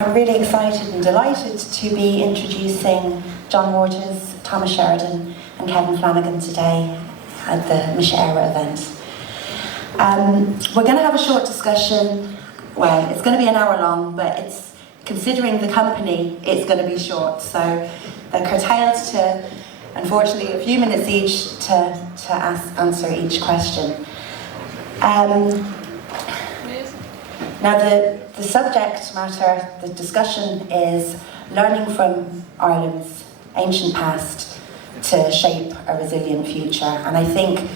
I'm really excited and delighted to be introducing John Waters, Thomas Sheridan and Kevin Flanagan today at the Mise Éire event. We're going to have a short discussion. Well, it's going to be an hour long, but it's, considering the company, it's going to be short. So they're curtailed to, unfortunately, a few minutes each to answer each question. Now the subject matter, the discussion is learning from Ireland's ancient past to shape a resilient future. And I think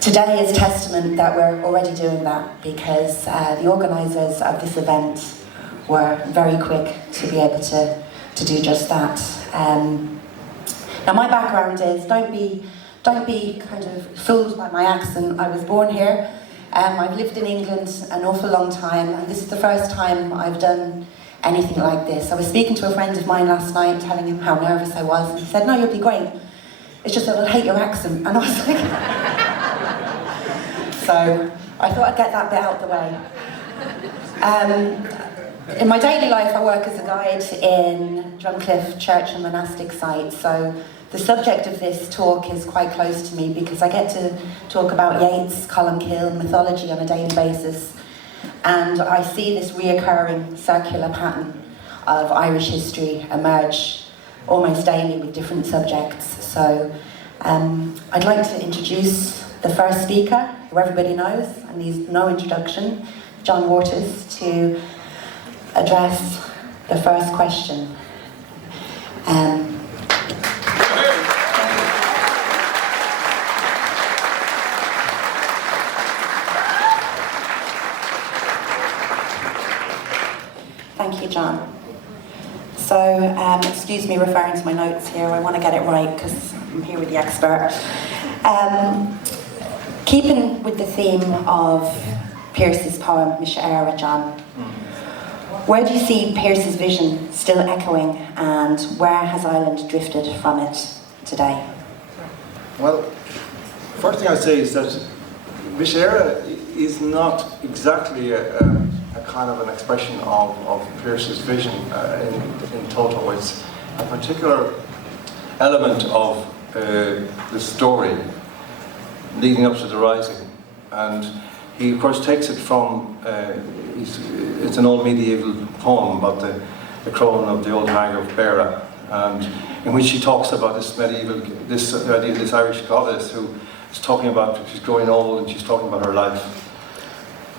today is testament that we're already doing that, because the organisers of this event were very quick to be able to do just that. Now my background is, don't be kind of fooled by my accent. I was born here. I've lived in England an awful long time, and this is the first time I've done anything like this. I was speaking to a friend of mine last night, telling him how nervous I was, and he said, "No, you'll be great. It's just that I'll hate your accent." And I was like... So, I thought I'd get that bit out of the way. In my daily life, I work as a guide in Drumcliff Church and monastic site, so the subject of this talk is quite close to me because I get to talk about Yeats, 𝗃𝗺𝗃𝗀, mythology on a daily basis, and I see this reoccurring circular pattern of Irish history emerge almost daily with different subjects. So I'd like to introduce the first speaker, who everybody knows and needs no introduction, John Waters, to address the first question. Thank you, John. So, excuse me referring to my notes here, I want to get it right because I'm here with the expert. Keeping with the theme of Pearse's poem, Mise Éire, John, where do you see Pearse's vision still echoing, and where has Ireland drifted from it today? Well, first thing I'd say is that Mise Éire is not exactly a kind of an expression of Pearse's vision in total. It's a particular element of the story leading up to the Rising, and he of course takes it from it's an old medieval poem about the crowing of the old hag of 𝗵𝗺, and in which he talks about this idea of this Irish goddess who is talking about, she's growing old and she's talking about her life.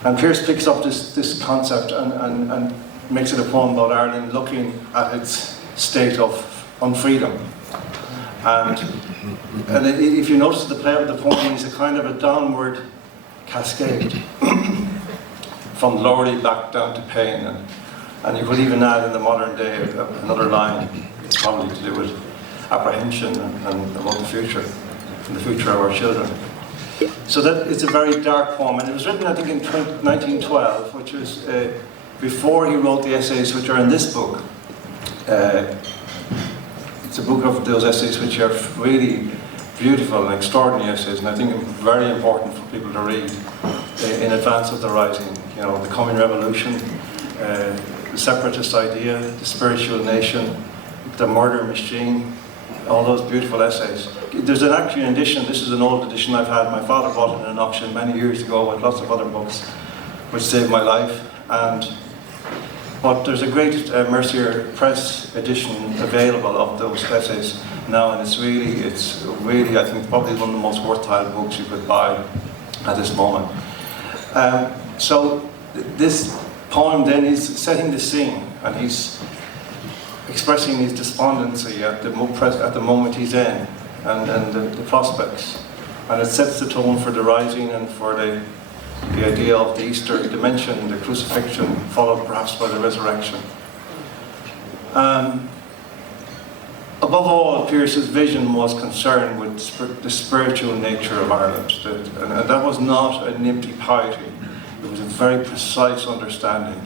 And Pearse picks up this concept and makes it a poem about Ireland looking at its state of unfreedom. And if you notice the play of the poem, it's a kind of a downward cascade from glory back down to pain. And you could even add in the modern day another line, probably to do with apprehension and about the future, and the future of our children. So that it's a very dark poem, and it was written, I think, in 1912, which was before he wrote the essays which are in this book. It's a book of those essays which are really beautiful and extraordinary essays, and I think very important for people to read in advance of the Rising. You know, the coming revolution, the separatist idea, the spiritual nation, the murder machine, all those beautiful essays. There's actually an edition, this is an old edition I've had, my father bought it in an auction many years ago with lots of other books, which saved my life. But there's a great Mise Éire press edition available of those essays now, and it's really, I think, probably one of the most worthwhile books you could buy at this moment. So this poem then is setting the scene, and he's expressing his despondency at the moment he's in, and the prospects. And it sets the tone for the Rising and for the idea of the Easter dimension, the crucifixion, followed perhaps by the resurrection. Above all, Pearse's vision was concerned with the spiritual nature of Ireland, and that was not an empty piety. It was a very precise understanding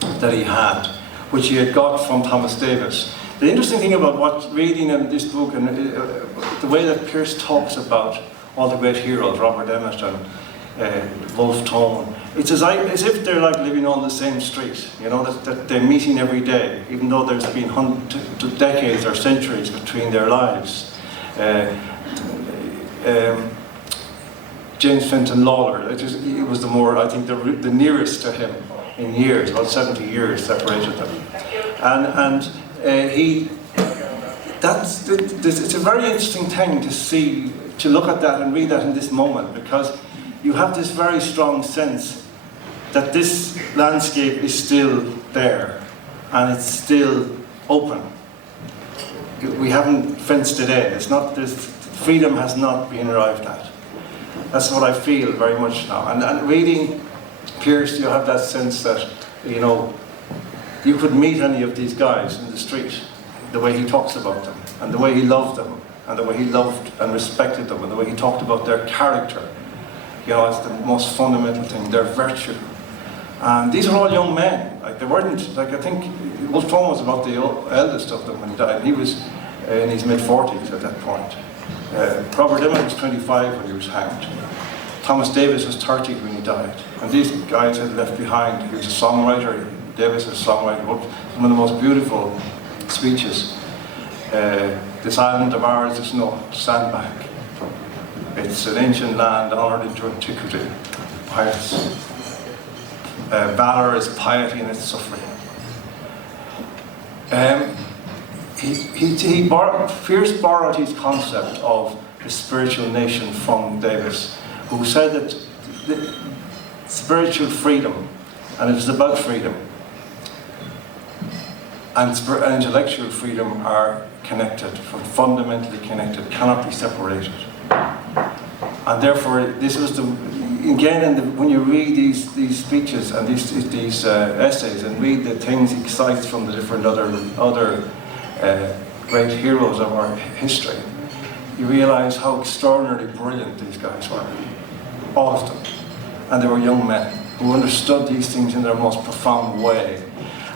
that he had, which he had got from Thomas Davis. The interesting thing about reading in this book, and the way that Pearse talks about all the great heroes, Robert Emmet and Wolfe Tone, it's as if they're like living on the same street, you know, that they're meeting every day, even though there's been decades or centuries between their lives. James Fenton Lawler, it was I think the nearest to him in years, about 70 years separated them. It's a very interesting thing to look at that and read that in this moment, because you have this very strong sense that this landscape is still there and it's still open. We haven't fenced it in. Freedom has not been arrived at. That's what I feel very much now. And reading Pearse, you have that sense that, you know, you could meet any of these guys in the street, the way he talks about them, and the way he loved them, and the way he loved and respected them, and the way he talked about their character, you know, as the most fundamental thing, their virtue. And these are all young men. Like, they weren't, like, I think Wolfe was about the eldest of them when he died. He was in his mid-40s at that point. Robert Emmet was 25 when he was hanged. Thomas Davis was 30 when he died. And these guys had left behind. He was a songwriter. Davis was a songwriter. Wrote some of the most beautiful speeches. This island of ours is no sandbank. It's an ancient land honoured into antiquity. Pious. Valour is piety in its suffering. Pearse borrowed his concept of the spiritual nation from Davis, who said that the spiritual freedom, and it is about freedom, and intellectual freedom are connected, fundamentally connected, cannot be separated. And therefore, this was when you read these speeches and these essays and read the things he cites from the different other great heroes of our history, you realise how extraordinarily brilliant these guys were, all of them. And they were young men who understood these things in their most profound way.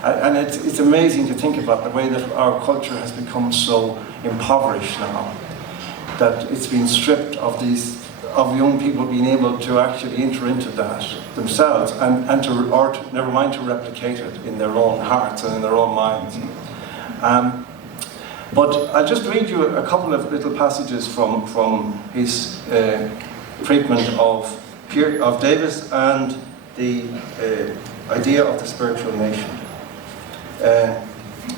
And it's amazing to think about the way that our culture has become so impoverished now, that it's been stripped of young people being able to actually enter into that themselves and never mind to replicate it in their own hearts and in their own minds. But I'll just read you a couple of little passages from his treatment of Davis and the idea of the spiritual nation.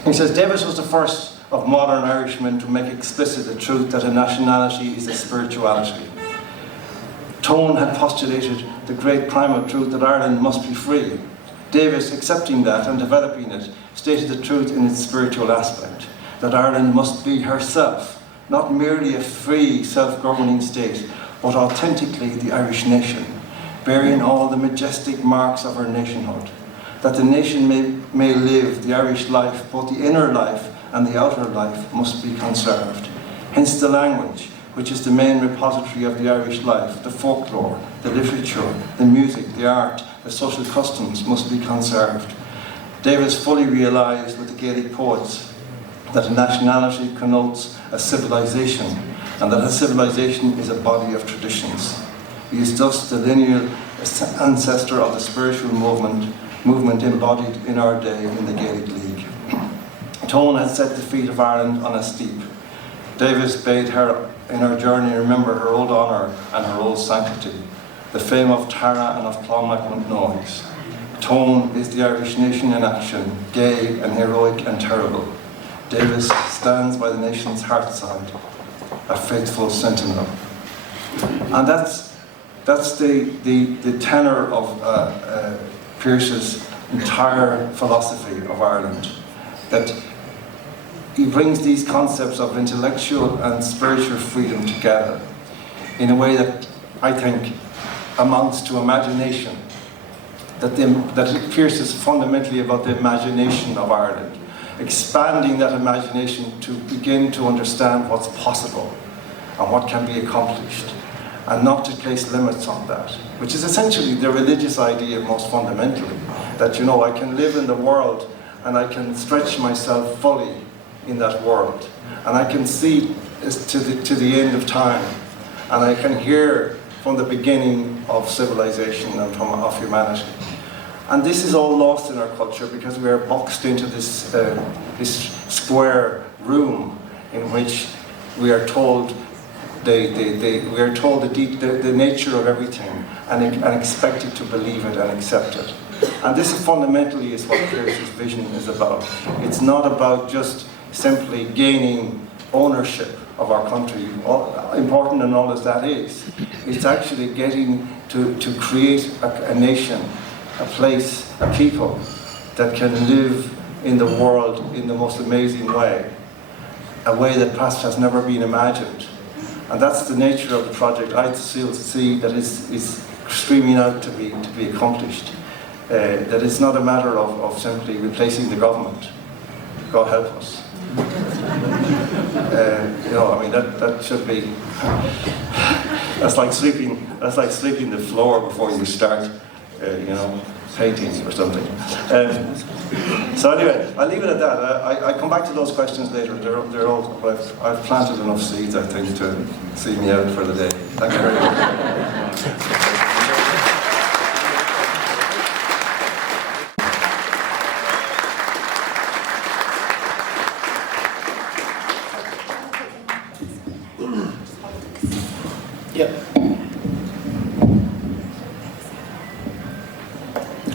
He says, Davis was the first of modern Irishmen to make explicit the truth that a nationality is a spirituality. Tone had postulated the great primal truth that Ireland must be free. Davis, accepting that and developing it, stated the truth in its spiritual aspect, that Ireland must be herself, not merely a free, self-governing state, but authentically the Irish nation, bearing all the majestic marks of her nationhood, that the nation may live the Irish life, both the inner life and the outer life must be conserved. Hence the language, which is the main repository of the Irish life, the folklore, the literature, the music, the art, the social customs must be conserved. Davis fully realised with the Gaelic poets that a nationality connotes a civilization, and that a civilization is a body of traditions. He is thus the lineal ancestor of the spiritual movement embodied in our day in the Gaelic League. Tone had set the feet of Ireland on a steep. Davis bade her in her journey remember her old honour and her old sanctity, the fame of Tara and of 𝗺𝗵𝗶𝗀. Tone is the Irish nation in action, gay and heroic and terrible. Davis stands by the nation's heart side, a faithful sentinel. And that's the tenor of Pearse's entire philosophy of Ireland, that he brings these concepts of intellectual and spiritual freedom together in a way that I think amounts to imagination, that Pearse is fundamentally about the imagination of Ireland, expanding that imagination to begin to understand what's possible and what can be accomplished, and not to place limits on that, which is essentially the religious idea most fundamentally, that, you know, I can live in the world and I can stretch myself fully in that world, and I can see to the end of time, and I can hear from the beginning of civilization and of humanity. And this is all lost in our culture because we are boxed into this, this square room in which we are told the nature of everything and expected to believe it and accept it. And this fundamentally is what Pearse's vision is about. It's not about just simply gaining ownership of our country, important and all as that is. It's actually getting to create a nation, a place, a people that can live in the world in the most amazing way, a way that perhaps has never been imagined. And that's the nature of the project I still see that is streaming out to be accomplished. That it's not a matter of simply replacing the government. God help us. You know, I mean that should be. That's like sweeping the floor before you start. You know, painting or something. So anyway, I'll leave it at that. I come back to those questions later. They're all. I've planted enough seeds, I think, to see me out for the day. Thank you very much. Yep.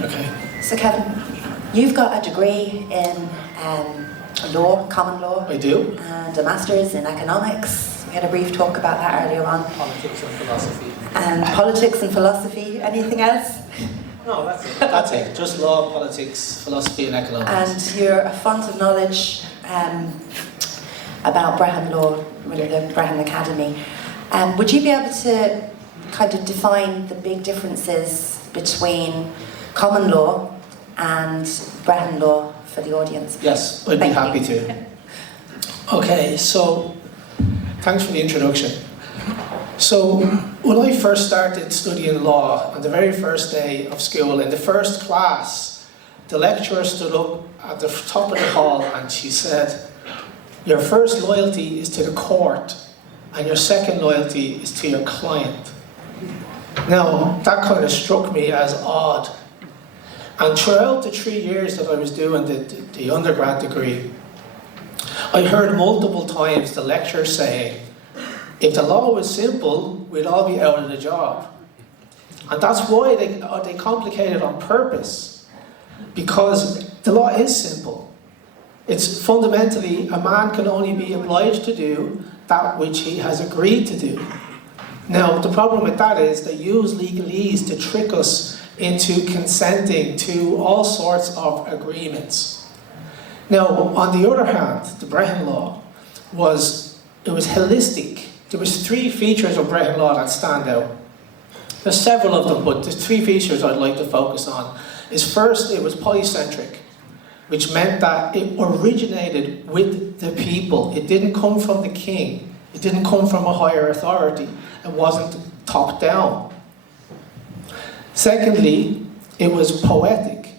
Okay. So Kevin, you've got a degree in law, common law. I do. And a master's in economics. We had a brief talk about that earlier on. Politics and philosophy. And politics and philosophy. Anything else? No, that's it. That's it. Just law, politics, philosophy and economics. And you're a font of knowledge about Brehon Law, really the Brehon Academy. Would you be able to kind of define the big differences between common law and Brehon Law for the audience? Yes, I'd be happy to. Okay, so thanks for the introduction. So when I first started studying law, on the very first day of school, in the first class, the lecturer stood up at the top of the hall and she said, "Your first loyalty is to the court, and your second loyalty is to your client." Now, that kind of struck me as odd. And throughout the 3 years that I was doing the undergrad degree, I heard multiple times the lecturer saying, if the law was simple, we'd all be out of the job. And that's why they complicate it on purpose, because the law is simple. It's fundamentally, a man can only be obliged to do that which he has agreed to do. Now, the problem with that is they use legalese to trick us into consenting to all sorts of agreements. Now, on the other hand, the Brehon Law was holistic. There was 3 features of Brehon Law that stand out. There's several of them, but the 3 features I'd like to focus on is, first, it was polycentric, which meant that it originated with the people. It didn't come from the king. It didn't come from a higher authority. It wasn't top down. Secondly, it was poetic,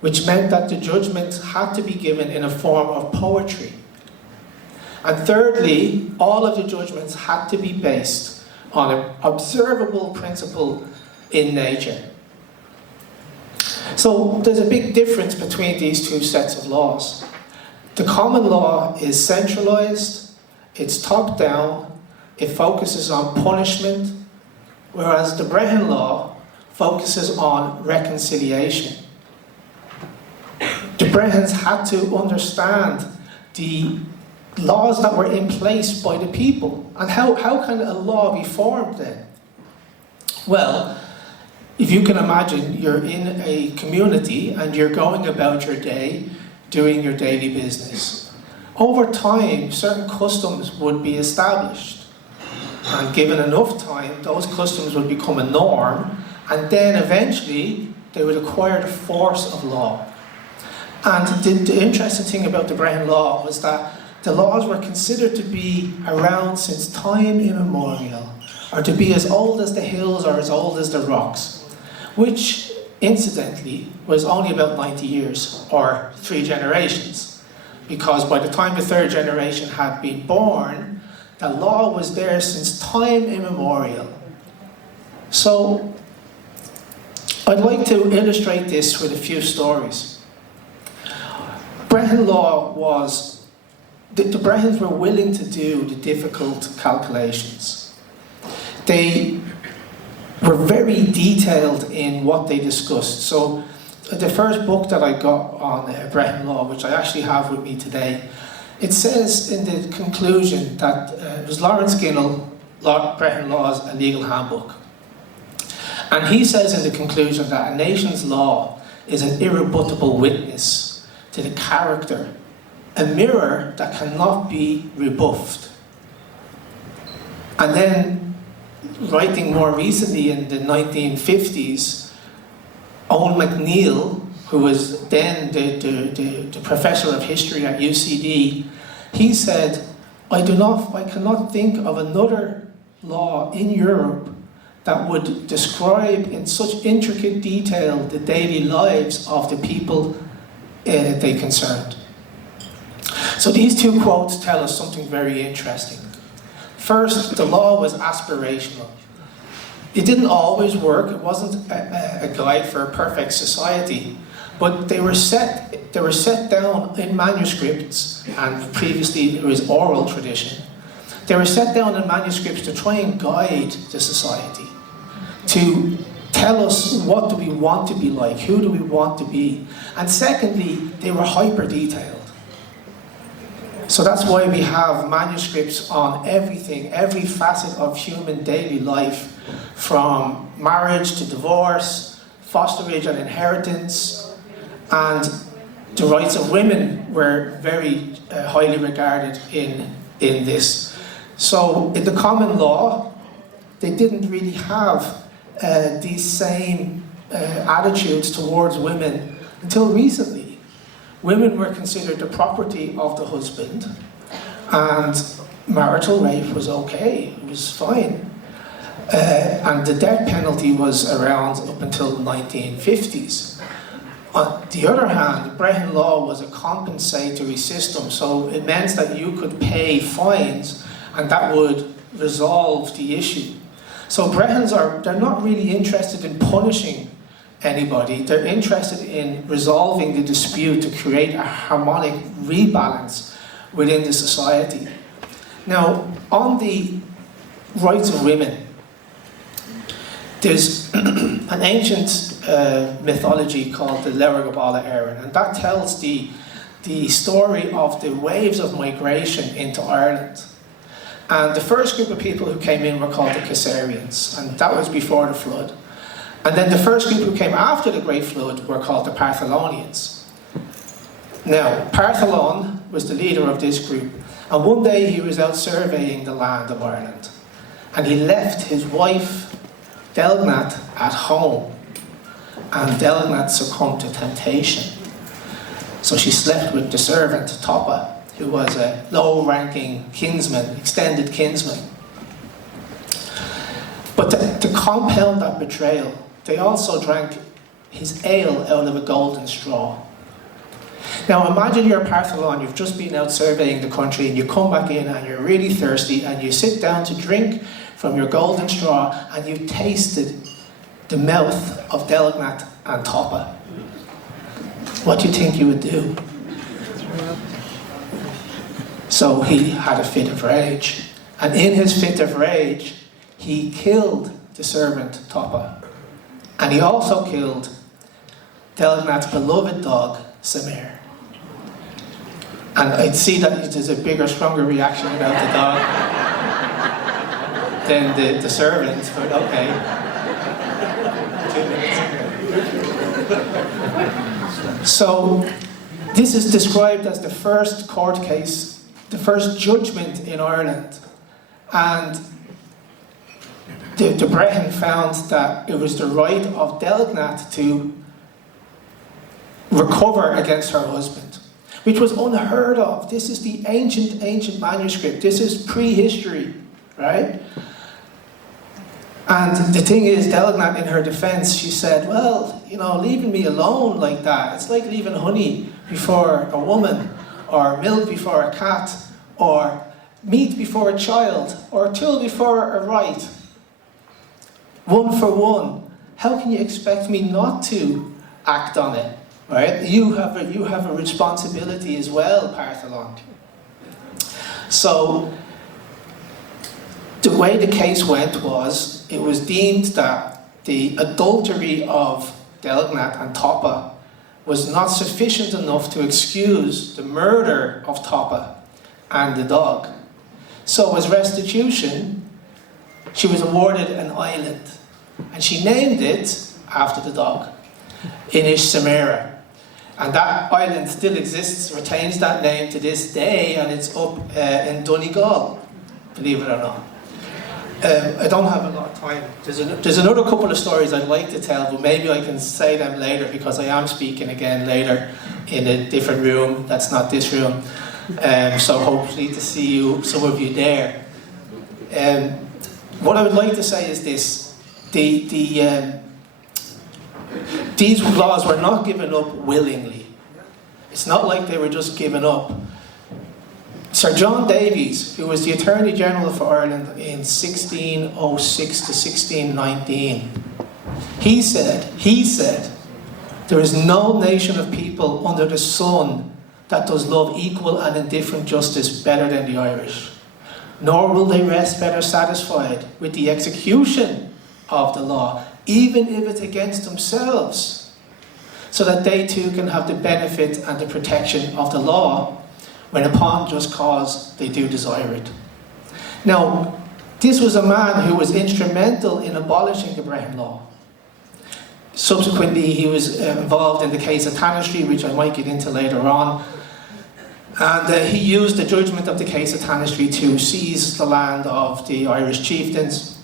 which meant that the judgment had to be given in a form of poetry. And thirdly, all of the judgments had to be based on an observable principle in nature. So there's a big difference between these 2 sets of laws. The common law is centralized, it's top down, it focuses on punishment, whereas the Brehon Law focuses on reconciliation. The Brehons had to understand the laws that were in place by the people. And how can a law be formed then? Well, if you can imagine, you're in a community and you're going about your day, doing your daily business. Over time, certain customs would be established. And given enough time, those customs would become a norm, and then eventually they would acquire the force of law. And the interesting thing about the Brehon Law was that the laws were considered to be around since time immemorial, or to be as old as the hills or as old as the rocks, which, incidentally, was only about 90 years, or 3 generations. Because by the time the 3rd generation had been born, the law was there since time immemorial. So I'd like to illustrate this with a few stories. Brehon Law was, the Brehons were willing to do the difficult calculations. They were very detailed in what they discussed. So the first book that I got on Brehon Law, which I actually have with me today, it says in the conclusion that it was Lawrence Ginnell, Brehon Law's A Legal Handbook. And he says in the conclusion that a nation's law is an irrebuttable witness to the character, a mirror that cannot be rebuffed. And then, writing more recently in the 1950s, Owen McNeill, who was then the professor of history at UCD, he said, I cannot think of another law in Europe that would describe in such intricate detail the daily lives of the people they concerned. So these two quotes tell us something very interesting. First, the law was aspirational. It didn't always work. It wasn't a guide for a perfect society, but they were set down in manuscripts, and previously it was oral tradition. They were set down in manuscripts to try and guide the society, to tell us what do we want to be like, who do we want to be. And secondly, they were hyper-detailed. So that's why we have manuscripts on everything, every facet of human daily life, from marriage to divorce, fosterage and inheritance, and the rights of women were very highly regarded in this. So in the common law, they didn't really have these same attitudes towards women until recently. Women were considered the property of the husband, and marital rape was okay, it was fine. And the death penalty was around up until the 1950s. On the other hand, Brehon Law was a compensatory system, so it meant that you could pay fines and that would resolve the issue. So Brehons they're not really interested in punishing anybody, they're interested in resolving the dispute to create a harmonic rebalance within the society. Now, on the rights of women, there's an ancient mythology called the 𝗺𝗵𝗶𝘀, and that tells the story of the waves of migration into Ireland. And the first group of people who came in were called the Caesareans, and that was before the flood. And then the first group who came after the Great Flood were called the Partholonians. Now, Partholon was the leader of this group, and one day he was out surveying the land of Ireland, and he left his wife, Delgnat, at home, and Delgnat succumbed to temptation. So she slept with the servant, 𝗃𝗵𝗶, who was a low-ranking kinsman, extended kinsman. But to compound that betrayal, they also drank his ale out of a golden straw. Now imagine you're Partholon, you've just been out surveying the country, and you come back in and you're really thirsty, and you sit down to drink from your golden straw, and you tasted the mouth of Delgnat and 𝗃𝗵𝗶. What do you think you would do? So he had a fit of rage, and in his fit of rage, he killed the servant 𝗃𝗵𝗶, and he also killed Delgnat's beloved dog, 𝗁 Éire. And I'd see that there's a bigger, stronger reaction about the dog than the servant, but okay. 2 minutes. So this is described as the first court case, the first judgment in Ireland, and the Brehon found that it was the right of Delgnat to recover against her husband, which was unheard of. This is the ancient manuscript. This is prehistory, right? And the thing is, Delgnat, in her defense, she said, well, you know, leaving me alone like that, it's like leaving honey before a woman, or milk before a cat, or meat before a child, or a tool before a right. one for one. How can you expect me not to act on it? Right? You have a responsibility as well, Partholon. So the way the case went was, it was deemed that the adultery of 𝗪𝗪 and 𝗃𝗺 was not sufficient enough to excuse the murder of 𝗃𝗺 and the dog. So as restitution, she was awarded an island, and she named it after the dog, 𝗁𝗍 éire. And that island still exists, retains that name to this day, and it's up in Donegal, believe it or not. I don't have a lot of time. There's another couple of stories I'd like to tell, but maybe I can say them later, because I am speaking again later in a different room that's not this room. So hopefully to see you, some of you there. What I would like to say is this: these laws were not given up willingly. It's not like they were just given up. Sir John Davies, who was the Attorney General for Ireland in 1606 to 1619, he said, there is no nation of people under the sun that does love equal and indifferent justice better than the Irish, nor will they rest better satisfied with the execution of the law, even if it's against themselves, so that they too can have the benefit and the protection of the law, when upon just cause they do desire it. Now, this was a man who was instrumental in abolishing the Brehon Law. Subsequently, he was involved in the case of 𝗃𝗺, which I might get into later on. And he used the judgment of the case of 𝗃𝗺 to seize the land of the Irish chieftains.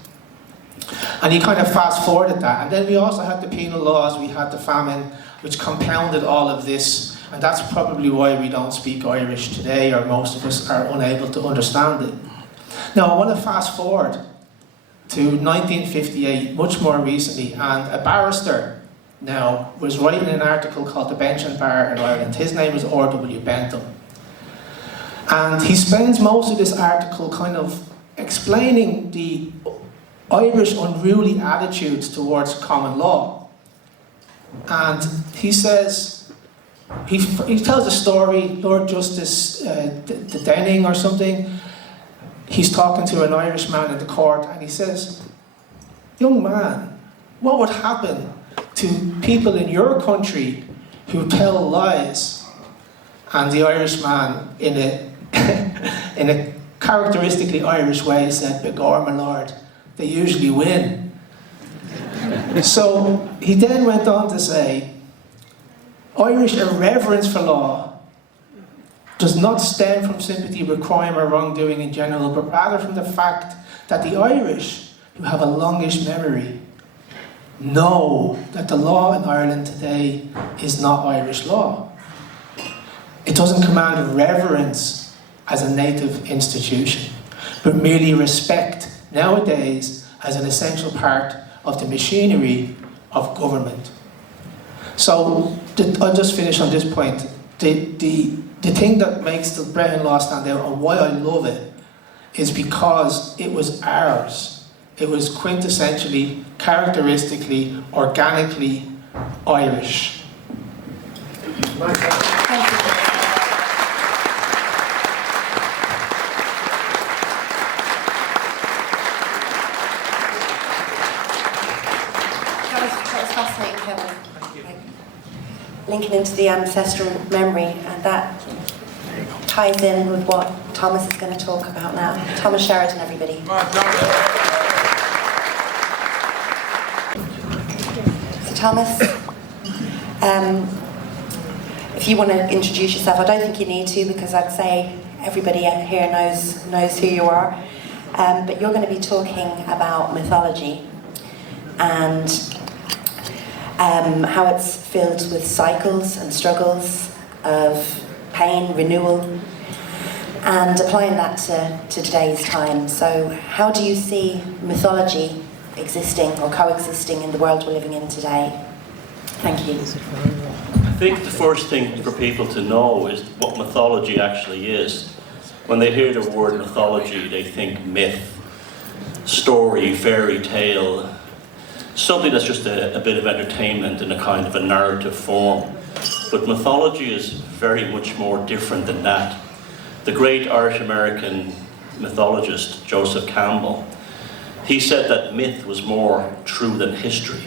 And he kind of fast-forwarded that. And then we also had the penal laws, we had the famine, which compounded all of this. And that's probably why we don't speak Irish today, or most of us are unable to understand it. Now, I want to fast forward to 1958, much more recently, and a barrister now was writing an article called The Bench and Bar in Ireland. His name is R.W. Bentham. And he spends most of this article kind of explaining the Irish unruly attitudes towards common law. And he says, he tells a story, Lord Justice the Denning or something, he's talking to an Irish man in the court, and he says, young man, what would happen to people in your country who tell lies? And the Irishman, in a characteristically Irish way, said, "Begorra, my lord, they usually win." So he then went on to say, Irish irreverence for law does not stem from sympathy with crime or wrongdoing in general, but rather from the fact that the Irish, who have a longish memory, know that the law in Ireland today is not Irish law. It doesn't command reverence as a native institution, but merely respect nowadays as an essential part of the machinery of government. So I'll just finish on this point. The thing that makes the Brehon Law stand out, and why I love it, is because it was ours. It was quintessentially, characteristically, organically Irish. Linking into the ancestral memory, and that ties in with what Thomas is going to talk about now. Thomas Sheridan, everybody. So Thomas, if you want to introduce yourself, I don't think you need to, because I'd say everybody here knows who you are. But you're going to be talking about mythology and how it's filled with cycles and struggles of pain, renewal, and applying that to today's time. So how do you see mythology existing or coexisting in the world we're living in today? Thank you. I think the first thing for people to know is what mythology actually is. When they hear the word mythology, they think myth, story, fairy tale. something that's just a bit of entertainment in a kind of a narrative form. But mythology is very much more different than that. The great Irish-American mythologist, Joseph Campbell, he said that myth was more true than history.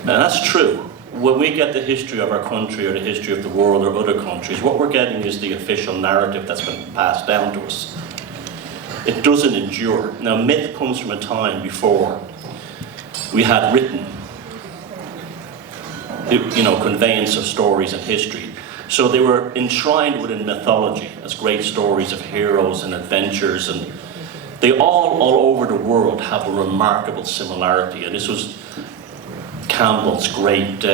And that's true. When we get the history of our country or the history of the world or other countries, what we're getting is the official narrative that's been passed down to us. It doesn't endure. Now, myth comes from a time before we had written, conveyance of stories and history. So they were enshrined within mythology as great stories of heroes and adventures, and they all over the world have a remarkable similarity. And this was Campbell's great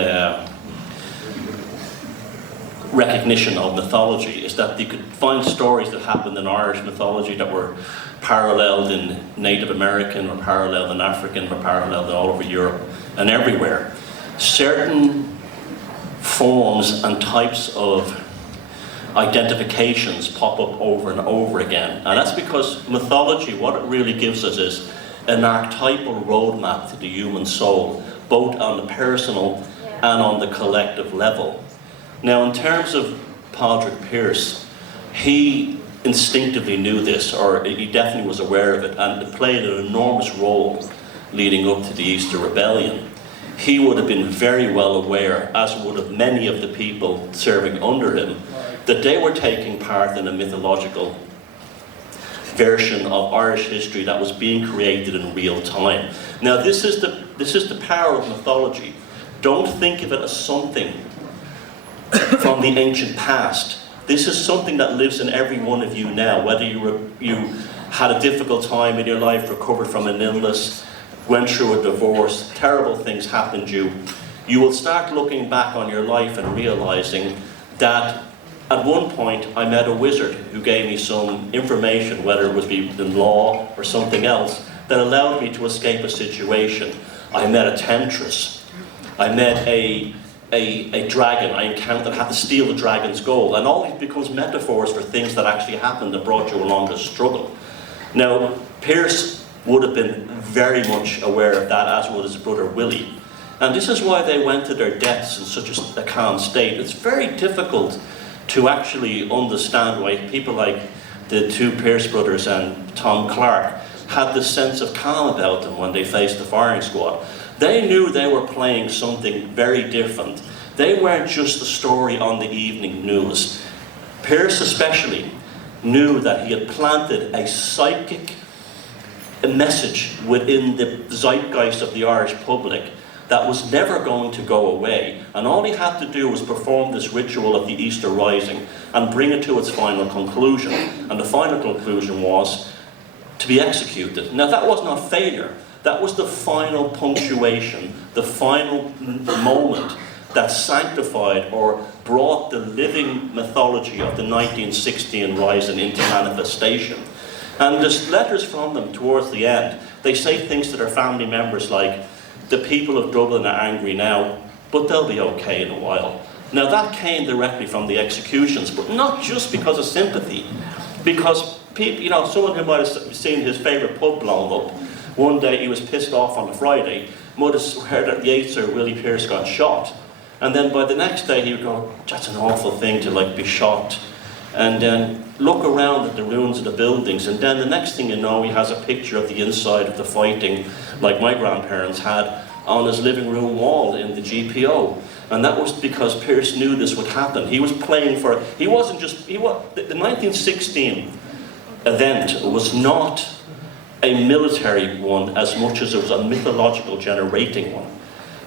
recognition of mythology, is that they could find stories that happened in Irish mythology that were paralleled in Native American, or paralleled in African, or paralleled all over Europe and everywhere. Certain forms and types of identifications pop up over and over again. And that's because mythology, what it really gives us is an archetypal roadmap to the human soul, both on the personal and on the collective level. Now, in terms of Pádraig Pearse, he instinctively knew this, or he definitely was aware of it, and it played an enormous role leading up to the Easter Rebellion. He would have been very well aware, as would have many of the people serving under him, that they were taking part in a mythological version of Irish history that was being created in real time. Now, this is the power of mythology. Don't think of it as something from the ancient past. This is something that lives in every one of you now, whether you had a difficult time in your life, recovered from an illness, went through a divorce, terrible things happened to you. You will start looking back on your life and realizing that at one point I met a wizard who gave me some information, whether it was in law or something else, that allowed me to escape a situation. I met a temptress. I met a dragon I encountered, had to steal the dragon's gold, and all these becomes metaphors for things that actually happened that brought you along the struggle. Now, Pearse would have been very much aware of that, as would his brother Willie. And this is why they went to their deaths in such a calm state. It's very difficult to actually understand why people like the two Pearse brothers and Tom Clark had this sense of calm about them when they faced the firing squad. They knew they were playing something very different. They weren't just a story on the evening news. Pearse especially knew that he had planted a psychic message within the zeitgeist of the Irish public that was never going to go away, and all he had to do was perform this ritual of the Easter Rising and bring it to its final conclusion. And the final conclusion was to be executed. Now, that was not failure. That was the final punctuation, the final moment that sanctified or brought the living mythology of the 1916 Rising into manifestation. And there's letters from them towards the end. They say things to their family members like, the people of Dublin are angry now, but they'll be okay in a while. Now, that came directly from the executions, but not just because of sympathy. Because people, someone who might have seen his favourite pub blown up, one day he was pissed off on a Friday, might have heard that Yeats or Willie Pearse got shot. And then by the next day he would go, that's an awful thing to be shot. And then look around at the ruins of the buildings, and then the next thing you know, he has a picture of the inside of the fighting, like my grandparents had, on his living room wall in the GPO. And that was because Pearse knew this would happen. He was playing for, the 1916 event was not a military one as much as it was a mythological generating one.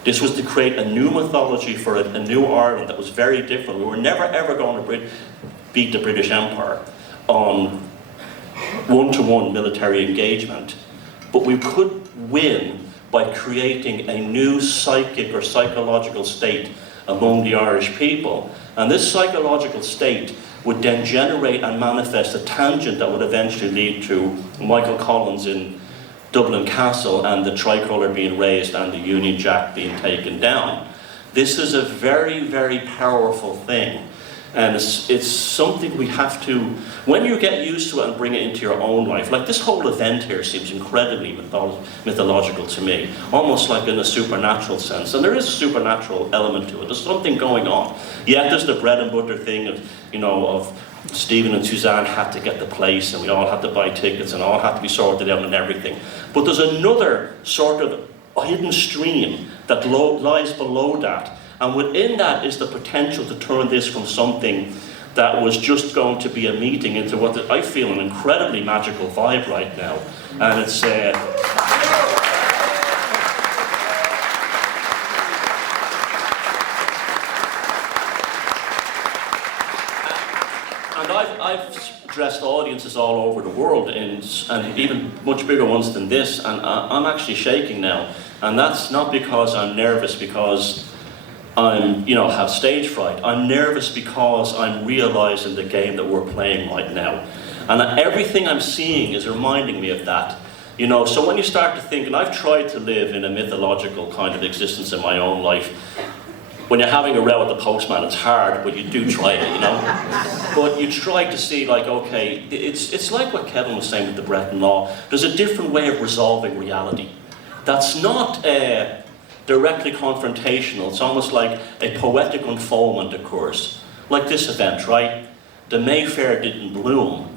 This was to create a new mythology for a new Ireland that was very different. We were never ever going to beat the British Empire on one-to-one military engagement, but we could win by creating a new psychic or psychological state among the Irish people. And this psychological state would then generate and manifest a tangent that would eventually lead to Michael Collins in Dublin Castle and the tricolour being raised and the Union Jack being taken down. This is a very, very powerful thing. And it's something we have to, when you get used to it and bring it into your own life, like this whole event here seems incredibly mythological to me, almost like in a supernatural sense. And there is a supernatural element to it. There's something going on. Yeah, there's the bread and butter thing of, you know, of Stephen and Suzanne had to get the place and we all had to buy tickets and all had to be sorted out and everything. But there's another sort of hidden stream that lies below that. And within that is the potential to turn this from something that was just going to be a meeting into what I feel an incredibly magical vibe right now. And it's... and I've addressed audiences all over the world, and even much bigger ones than this, and I'm actually shaking now. And that's not because I'm nervous because I'm, you know, have stage fright. I'm nervous because I'm realizing the game that we're playing right now. And everything I'm seeing is reminding me of that. You know, so when you start to think, and I've tried to live in a mythological kind of existence in my own life. When you're having a row with the postman, it's hard, but you do try it, you know? But you try to see, like, okay, it's like what Kevin was saying with the Brehon Law. There's a different way of resolving reality. That's not directly confrontational. It's almost like a poetic unfoldment occurs. Like this event, right? The Mayfair didn't bloom,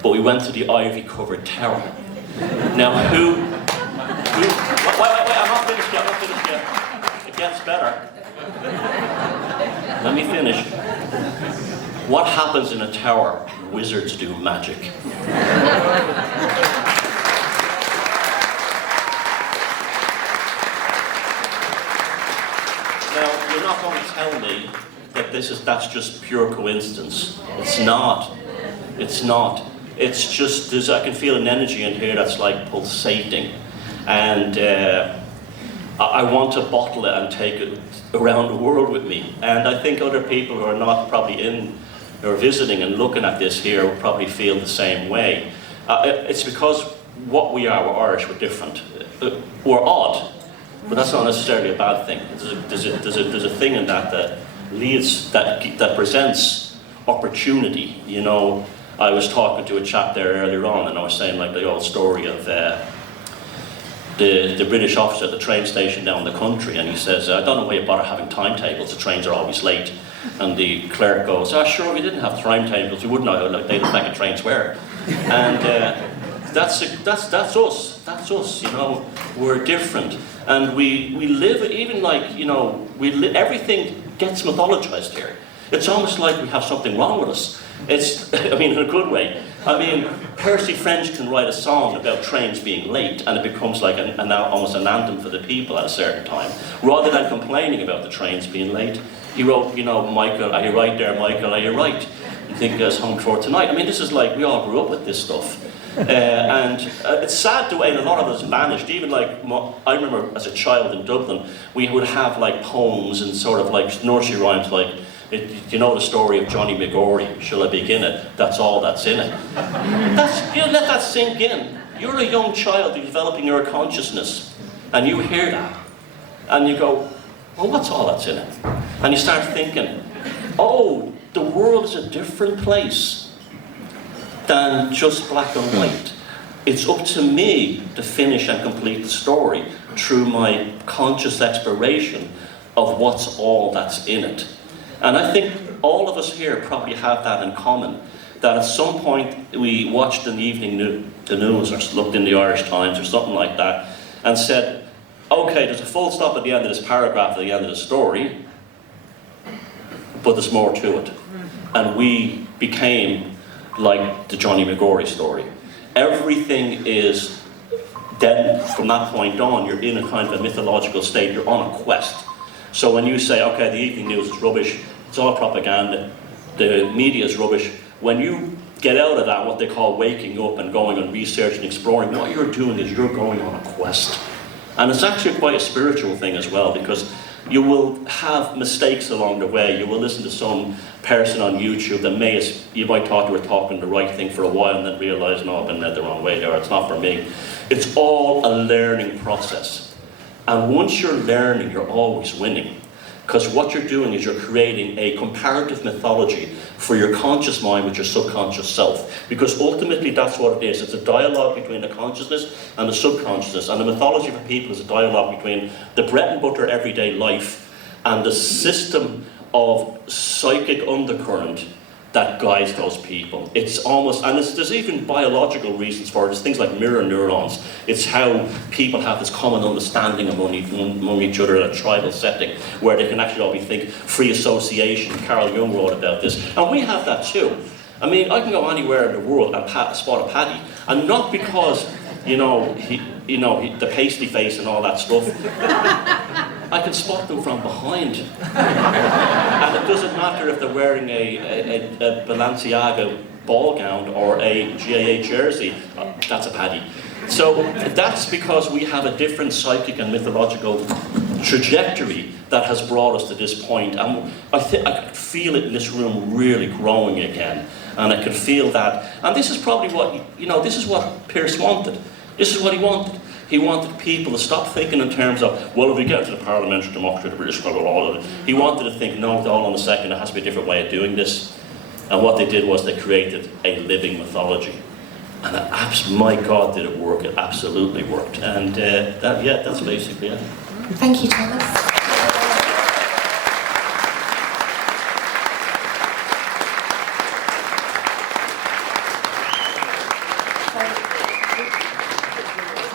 but we went to the ivy-covered tower. Now wait, I'm not finished yet. It gets better. Let me finish. What happens in a tower? Wizards do magic. Now, you're not going to tell me that that's just pure coincidence. It's not. It's not. It's just, I can feel an energy in here that's like pulsating. And I want to bottle it and take it around the world with me. And I think other people who are not probably in or visiting and looking at this here will probably feel the same way. It's because what we are, we're Irish, we're different. We're odd, but that's not necessarily a bad thing. There's a thing in that leads, that presents opportunity. You know, I was talking to a chap there earlier on, and I was saying like the old story of the British officer at the train station down the country, and he says, I don't know why you bother having timetables, the trains are always late. And the clerk goes, sure, we didn't have timetables, we wouldn't know how late a trains were. And that's us, you know, we're different. And we live, even like, you know, everything gets mythologized here. It's almost like we have something wrong with us. It's, I mean, in a good way. I mean, Pearse French can write a song about trains being late, and it becomes like almost an anthem for the people at a certain time. Rather than complaining about the trains being late, he wrote, you know, Michael, are you right there, Michael, are you right? You think he goes home for tonight? I mean, this is like, we all grew up with this stuff. And it's sad the way a lot of us vanished. Even like, I remember as a child in Dublin, we would have like poems and sort of like nursery rhymes like, you know the story of 𝗺𝗵𝗶𝘀, shall I begin it? That's all that's in it. You know, let that sink in. You're a young child developing your consciousness, and you hear that, and you go, well, what's all that's in it? And you start thinking, oh, the world is a different place than just black and white. It's up to me to finish and complete the story through my conscious exploration of what's all that's in it. And I think all of us here probably have that in common, that at some point we watched in the evening the news or looked in the Irish Times or something like that and said, okay, there's a full stop at the end of this paragraph at the end of the story, but there's more to it. And we became like the 𝗺𝗵𝗶𝘀 story. Everything is then, from that point on, you're in a kind of a mythological state, you're on a quest. So when you say, okay, the evening news is rubbish, it's all propaganda, the media is rubbish, when you get out of that, what they call waking up and going and research and exploring, what you're doing is you're going on a quest. And it's actually quite a spiritual thing as well, because you will have mistakes along the way. You will listen to some person on YouTube that you might thought you were talking the right thing for a while and then realize, no, I've been led the wrong way there, it's not for me. It's all a learning process. And once you're learning, you're always winning. Because what you're doing is you're creating a comparative mythology for your conscious mind with your subconscious self. Because ultimately that's what it is. It's a dialogue between the consciousness and the subconsciousness. And the mythology for people is a dialogue between the bread and butter everyday life and the system of psychic undercurrent that guides those people. It's almost, and there's even biological reasons for it. There's things like mirror neurons. It's how people have this common understanding among each other in a tribal setting, where they can actually all think free association. Carl Jung wrote about this. And we have that too. I mean, I can go anywhere in the world and spot a paddy, and not because, the pasty face and all that stuff. I can spot them from behind. And it doesn't matter if they're wearing a 𝗵𝗵𝗶𝘀 ball gown or a GAA jersey, that's a paddy. So that's because we have a different psychic and mythological trajectory that has brought us to this point. And I could feel it in this room really growing again. And I could feel that. And this is probably what, this is what Pearse wanted. This is what he wanted. He wanted people to stop thinking in terms of, well, if we get to the parliamentary democracy, the British will all of it. He wanted to think, no, hold on a second, there has to be a different way of doing this. And what they did was they created a living mythology. And my God, did it work. It absolutely worked. And that's basically it. Thank you, Thomas.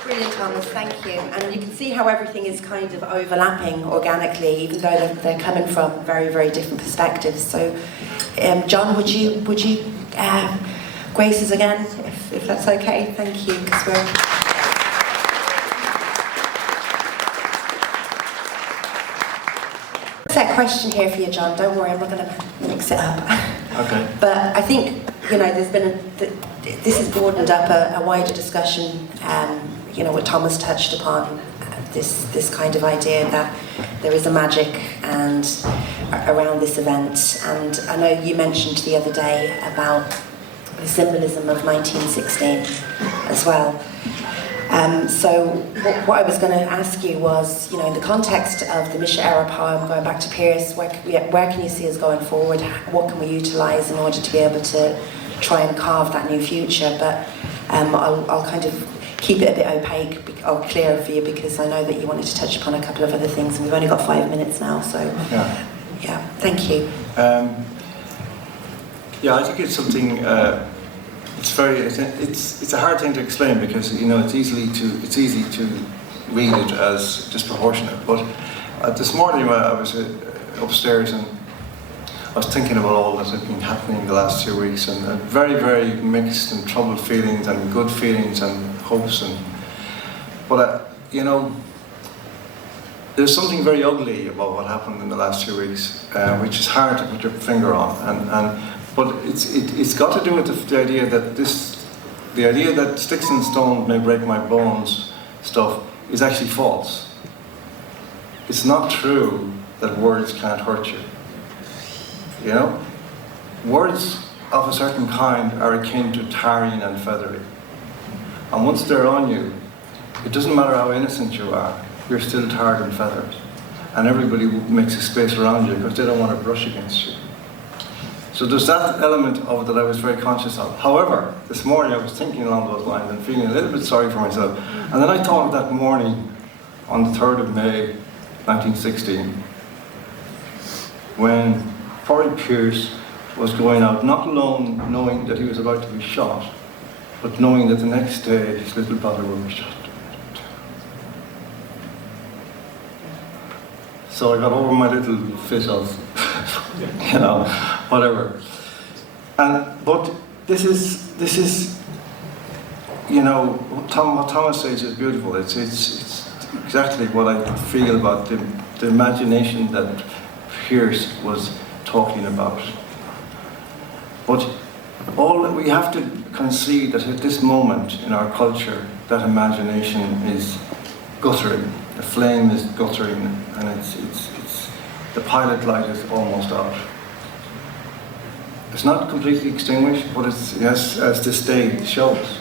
Brilliant, Thomas, thank you. And you can see how everything is kind of overlapping organically, even though they're coming from very, very different perspectives. So, John, would you grace us again, if that's okay? Thank you, because we're... That question here for you, John. Don't worry, I'm not going to mix it up. Okay. But I think, there's been this has broadened up a wider discussion. What Thomas touched upon, this kind of idea that there is a magic and around this event. And I know you mentioned the other day about the symbolism of 1916 as well. So what I was going to ask you was, in the context of the Mise Éire poem, going back to Pearse, where can you see us going forward? What can we utilise in order to be able to try and carve that new future? But I'll kind of keep it a bit opaque or clear for you, because I know that you wanted to touch upon a couple of other things, and we've only got 5 minutes now. So yeah, thank you. I think it's something. It's a hard thing to explain, because it's easy to read it as disproportionate. But this morning I was upstairs and I was thinking about all that had been happening the last 2 weeks, and very, very mixed and troubled feelings and good feelings and hopes. But there's something very ugly about what happened in the last 2 weeks, which is hard to put your finger on. But it's got to do with the idea that the idea that sticks and stones may break my bones stuff is actually false. It's not true that words can't hurt you. Words of a certain kind are akin to tarring and feathering. And once they're on you, it doesn't matter how innocent you are, you're still tarred and feathered. And everybody makes a space around you because they don't want to brush against you. So there's that element of it that I was very conscious of. However, this morning I was thinking along those lines and feeling a little bit sorry for myself. And then I thought of that morning on the 3rd of May, 1916, when poor Pearse was going out, not alone knowing that he was about to be shot, but knowing that the next day his little brother would be shot. So I got over my little fit of, whatever. But this is, what Thomas says is beautiful. It's exactly what I feel about the imagination that Pearse was talking about. But we have to concede that at this moment in our culture, that imagination is guttering. The flame is guttering, and it's the pilot light is almost out. It's not completely extinguished, but it's as this day shows.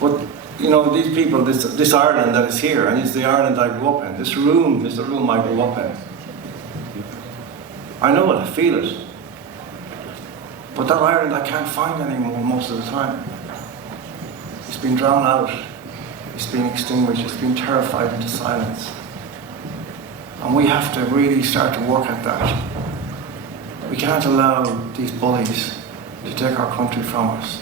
But you know, these people, this Ireland that is here, and it's the Ireland I grew up in. This room is the room I grew up in. I know it, I feel it. But that Ireland I can't find anymore most of the time. It's been drowned out. It's been extinguished. It's been terrified into silence. And we have to really start to work at that. We can't allow these bullies to take our country from us.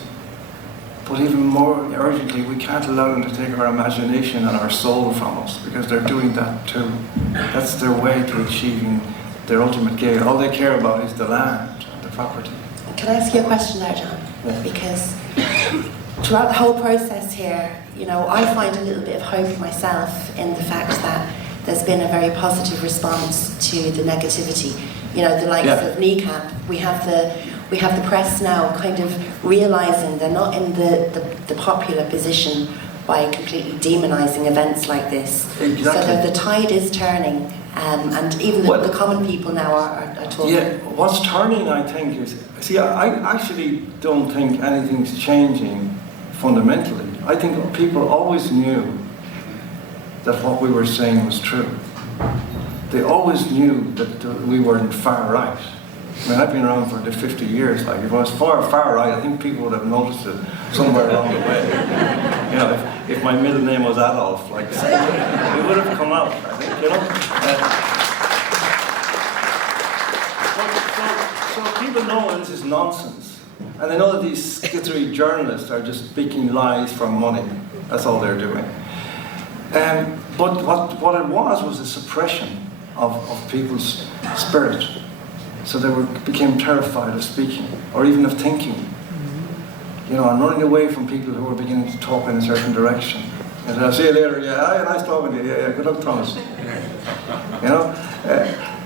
But even more urgently, we can't allow them to take our imagination and our soul from us, because they're doing that too. That's their way to achieving their ultimate gain. All they care about is the land and the property. Can I ask you a question there, John? Yeah. Because throughout the whole process here, you know, I find a little bit of hope myself in the fact that there's been a very positive response to the negativity. You know, the likes of 𝗵𝗵𝗶𝘀. We have the press now kind of realising they're not in the popular position by completely demonising events like this. Exactly. So that the tide is turning, and even the common people now are talking. Yeah, what's turning, I think, is... See, I actually don't think anything's changing fundamentally. I think people always knew that what we were saying was true. They always knew that we weren't far right. I mean, I've been around for 50 years. Like, if I was far right, I think people would have noticed it somewhere along the way. You know, if my middle name was Adolf, like, it would have come out, I think, you know. So people know this is nonsense. And they know that these skittery journalists are just speaking lies for money. That's all they're doing. But what it was a suppression of people's spirit. So they became terrified of speaking, or even of thinking. You know, and running away from people who were beginning to talk in a certain direction. And I'll see you later, yeah, nice talking to you, yeah, good luck, Thomas. You know,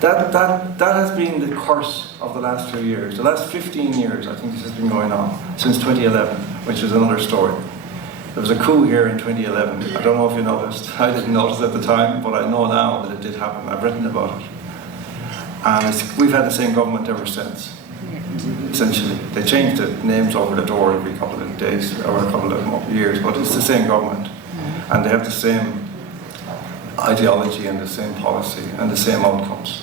that has been the curse of the last few years. The last 15 years, I think this has been going on, since 2011, which is another story. There was a coup here in 2011. I don't know if you noticed. I didn't notice at the time, but I know now that it did happen. I've written about it. And we've had the same government ever since, essentially. They changed the names over the door every couple of days, or a couple of years, but it's the same government. And they have the same ideology and the same policy and the same outcomes.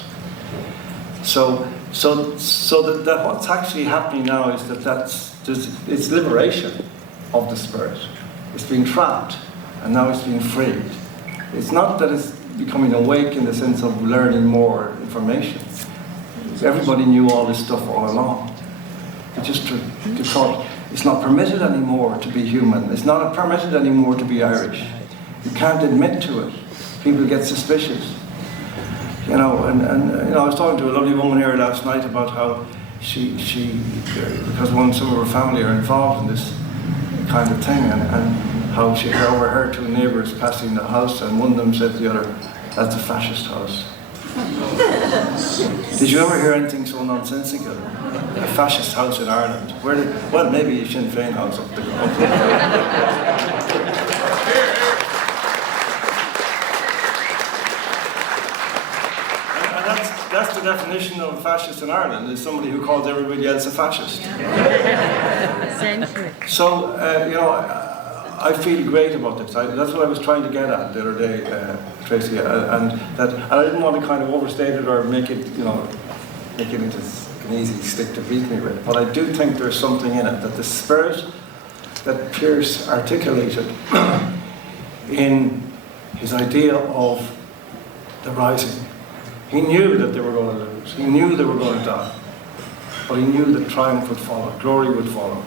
So that what's actually happening now is it's liberation of the spirit. It's been trapped, and now it's being freed. It's not that it's becoming awake in the sense of learning more information. Everybody knew all this stuff all along. They just thought it's not permitted anymore to be human. It's not permitted anymore to be Irish. You can't admit to it. People get suspicious. You know, and you know, I was talking to a lovely woman here last night about how she because some of her family are involved in this kind of thing, and how she overheard two neighbours passing the house, and one of them said to the other, "That's a fascist house." Did you ever hear anything so nonsensical? A fascist house in Ireland? Well, maybe a Sinn Féin house up there. That's the definition of a fascist in Ireland, is somebody who calls everybody else a fascist. So, you know, I feel great about this. That's what I was trying to get at the other day, Tracy, and I didn't want to kind of overstate it or make it, you know, make it into an easy stick to beat me with. But I do think there's something in it, that the spirit that Pearse articulated in his idea of the rising. He knew that they were going to lose. He knew they were going to die. But he knew that triumph would follow, glory would follow.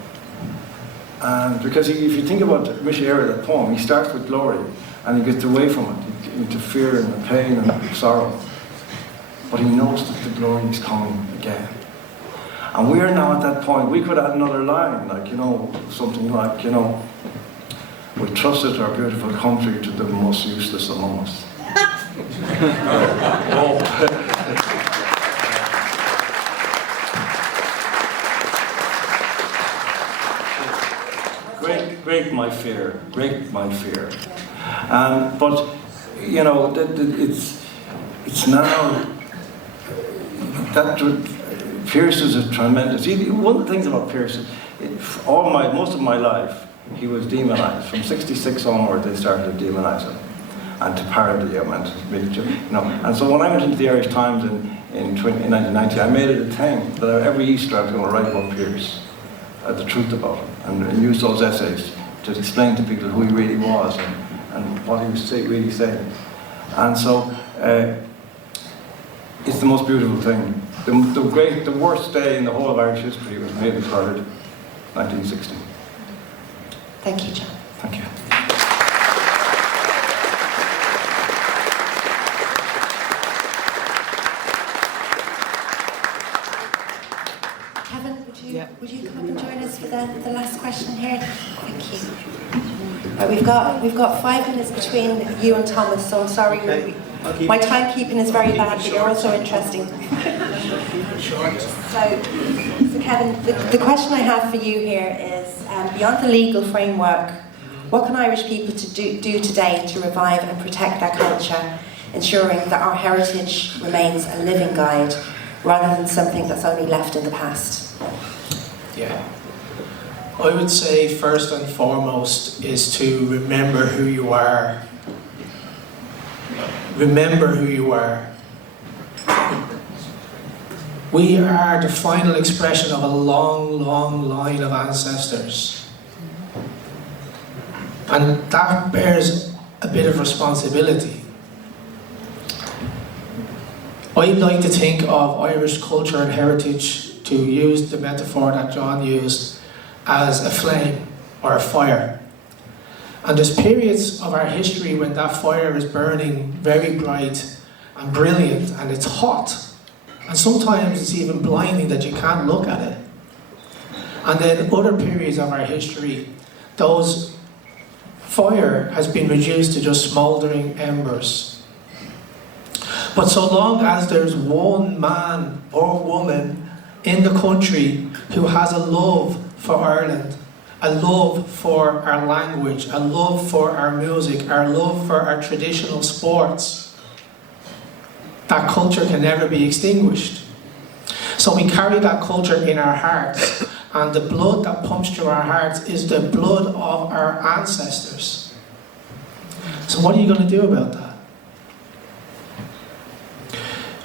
And because if you think about Mise Éire, that poem, he starts with glory and he gets away from it, into fear and pain and sorrow. But he knows that the glory is coming again. And we are now at that point. We could add another line, like, you know, something like, you know, we trusted our beautiful country to the most useless among us. Great my fear, great my fear. But you know, it's now that Pearse is a tremendous. One of the things about Pearse is, most of my life, he was demonised. From 66 onward, they started to demonise him and to parody him and And so when I went into the Irish Times in 1990, I made it a thing that every Easter I was going to write about Pearse, the truth about him, and use those essays to explain to people who he really was and what he was really saying. And so it's the most beautiful thing. The worst day in the whole of Irish history was May 3rd, 1960. Thank you, John. Thank you. Kevin, would you come up and join us for the last question here? Thank you. Right, we've got 5 minutes between you and Thomas, so I'm sorry. Okay. My timekeeping is very bad, but you're also interesting. So Kevin, the question I have for you here is, beyond the legal framework, what can Irish people do today to revive and protect their culture, ensuring that our heritage remains a living guide, rather than something that's only left in the past? Yeah. I would say first and foremost is to remember who you are. Remember who you are. We are the final expression of a long, long line of ancestors. And that bears a bit of responsibility. I'd like to think of Irish culture and heritage, to use the metaphor that John used, as a flame or a fire. And there's periods of our history when that fire is burning very bright and brilliant and it's hot. And sometimes it's even blinding that you can't look at it. And then other periods of our history, those fire has been reduced to just smouldering embers. But so long as there's one man or woman in the country who has a love for Ireland, a love for our language, a love for our music, our love for our traditional sports, that culture can never be extinguished. So we carry that culture in our hearts, and the blood that pumps through our hearts is the blood of our ancestors. So what are you going to do about that?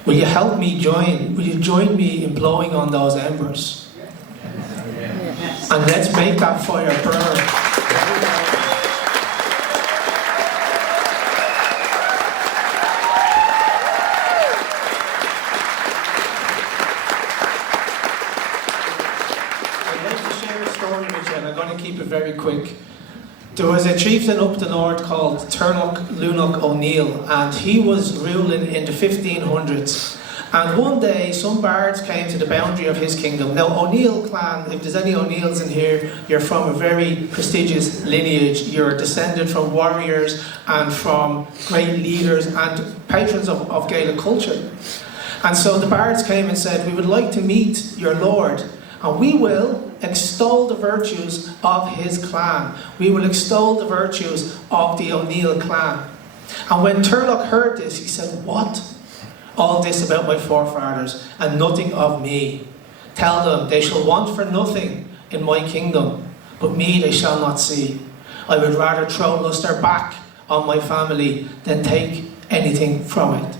Will you help me will you join me in blowing on those embers? And let's make that fire burn. I'd like to share a story with you, and I'm going to keep it very quick. There was a chieftain up the north called 𝗺𝗺𝗺𝗀 O'Neill, and he was ruling in the 1500s. And one day, some bards came to the boundary of his kingdom. Now, O'Neill clan, if there's any O'Neills in here, you're from a very prestigious lineage. You're descended from warriors and from great leaders and patrons of Gaelic culture. And so the bards came and said, we would like to meet your lord, and we will extol the virtues of his clan. We will extol the virtues of the O'Neill clan. And when 𝗺𝗺 heard this, he said, what? All this about my forefathers and nothing of me. Tell them they shall want for nothing in my kingdom, but me they shall not see. I would rather throw lustre back on my family than take anything from it.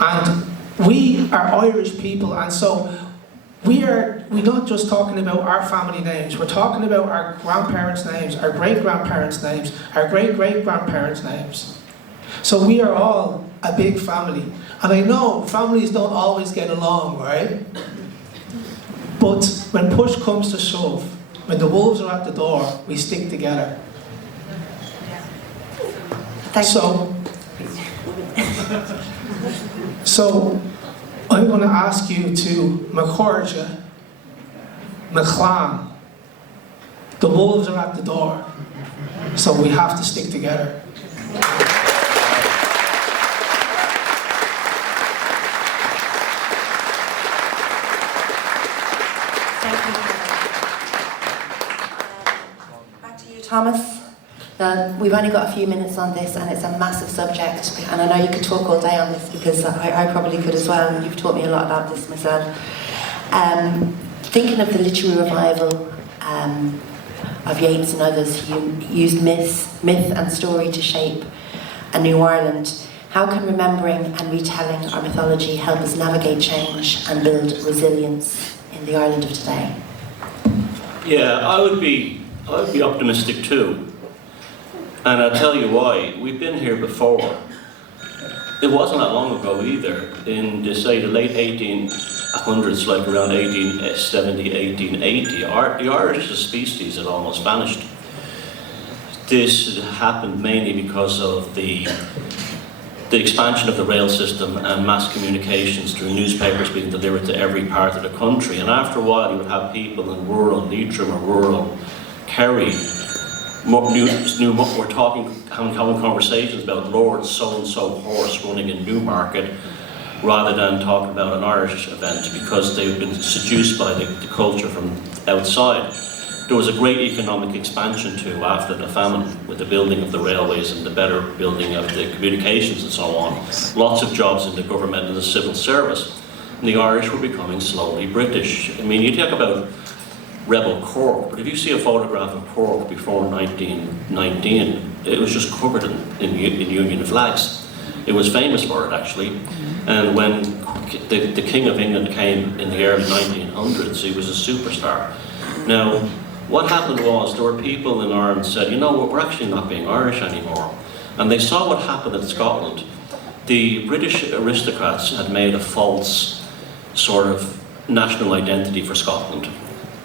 And we are Irish people, and so we're not just talking about our family names, we're talking about our grandparents' names, our great-grandparents' names, our great-great-grandparents' names. So we are all a big family. And I know families don't always get along, right? But when push comes to shove, when the wolves are at the door, we stick together. So I'm going to ask you to 𝗵𝗺𝗀𝗀𝗀, 𝗵𝗀𝗀𝗀𝗀. The wolves are at the door, so we have to stick together. Back to you, Thomas. Now, we've only got a few minutes on this, and it's a massive subject, and I know you could talk all day on this, because I probably could as well, and you've taught me a lot about this myself. Thinking of the literary revival, of Yeats and others who used myth and story to shape a new Ireland. How can remembering and retelling our mythology help us navigate change and build resilience in the Ireland of today? Yeah, I would be optimistic too. And I'll tell you why. We've been here before. It wasn't that long ago either. In, say, the late 1800s, like around 1870, 1880, the Irish as a species had almost vanished. This happened mainly because of the expansion of the rail system and mass communications through newspapers being delivered to every part of the country. And after a while, you would have people in rural Leitrim or rural Kerry we're having conversations about Lord so-and-so horse running in Newmarket rather than talking about an Irish event because they've been seduced by the culture from outside. There was a great economic expansion too after the famine with the building of the railways and the better building of the communications and so on. Lots of jobs in the government and the civil service. And the Irish were becoming slowly British. I mean, you talk about rebel Cork, but if you see a photograph of Cork before 1919, it was just covered in Union flags. It was famous for it actually. And when the King of England came in the early 1900s, he was a superstar. Now, what happened was there were people in Ireland who said, you know what, we're actually not being Irish anymore. And they saw what happened in Scotland. The British aristocrats had made a false sort of national identity for Scotland.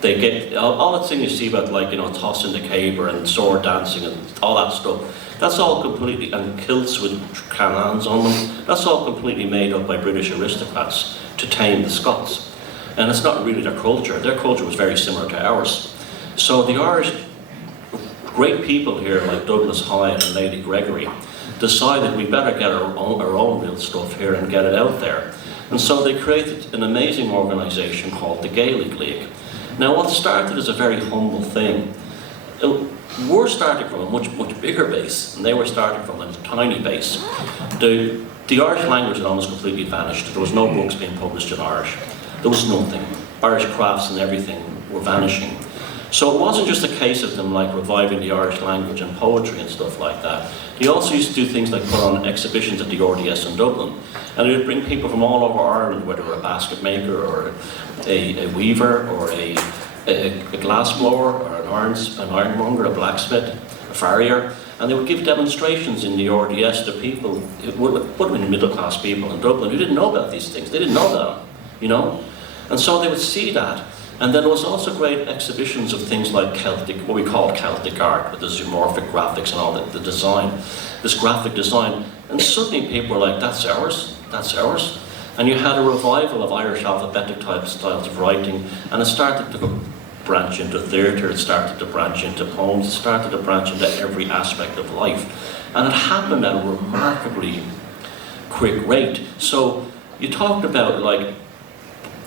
They get all that thing you see about, like, you know, tossing the caber and sword dancing and all that stuff. That's all completely, and kilts with cannons on them. That's all completely made up by British aristocrats to tame the Scots. And it's not really their culture. Their culture was very similar to ours. So the Irish, great people here like Douglas Hyde and Lady Gregory, decided we better get our own real stuff here and get it out there. And so they created an amazing organisation called the Gaelic League. Now, what started as a very humble thing, we're starting from a much bigger base, and they were starting from a tiny base. The Irish language had almost completely vanished. There was no books being published in Irish. There was nothing. Irish crafts and everything were vanishing. So it wasn't just a case of them like reviving the Irish language and poetry and stuff like that. They also used to do things like put on exhibitions at the RDS in Dublin. And they would bring people from all over Ireland, whether a basket maker or a weaver or a glass blower or an ironmonger, a blacksmith, a farrier. And they would give demonstrations in the RDS to people, it would have been middle-class people in Dublin who didn't know about these things. They didn't know that, you know? And so they would see that. And then there was also great exhibitions of things like Celtic, what we call Celtic art, with the zoomorphic graphics and all the design, this graphic design. And suddenly people were like, that's ours, that's ours. And you had a revival of Irish alphabetic type styles of writing, and it started to branch into theatre, it started to branch into poems, it started to branch into every aspect of life. And it happened at a remarkably quick rate. So you talked about, like,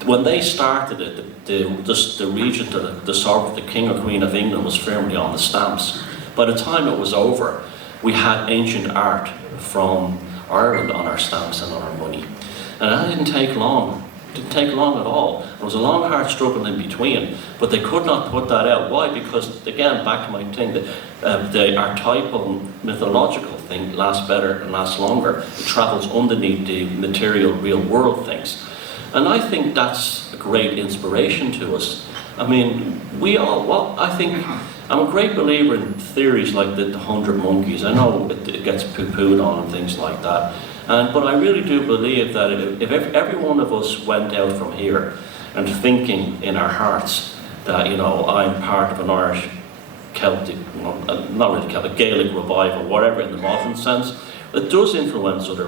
when they started it, the regent, the sovereign, the king or queen of England was firmly on the stamps. By the time it was over, we had ancient art from Ireland on our stamps and on our money. And that didn't take long. It didn't take long at all. There was a long, hard struggle in between, but they could not put that out. Why? Because, again, back to my thing, the archetypal, mythological thing lasts better and lasts longer. It travels underneath the material, real world things. And I think that's a great inspiration to us. I mean, I'm a great believer in theories like the 100 monkeys. I know it gets poo-pooed on and things like that. But I really do believe that if every one of us went out from here and thinking in our hearts that, you know, I'm part of an Irish Celtic, not really Celtic, Gaelic revival, whatever in the modern sense, it does influence other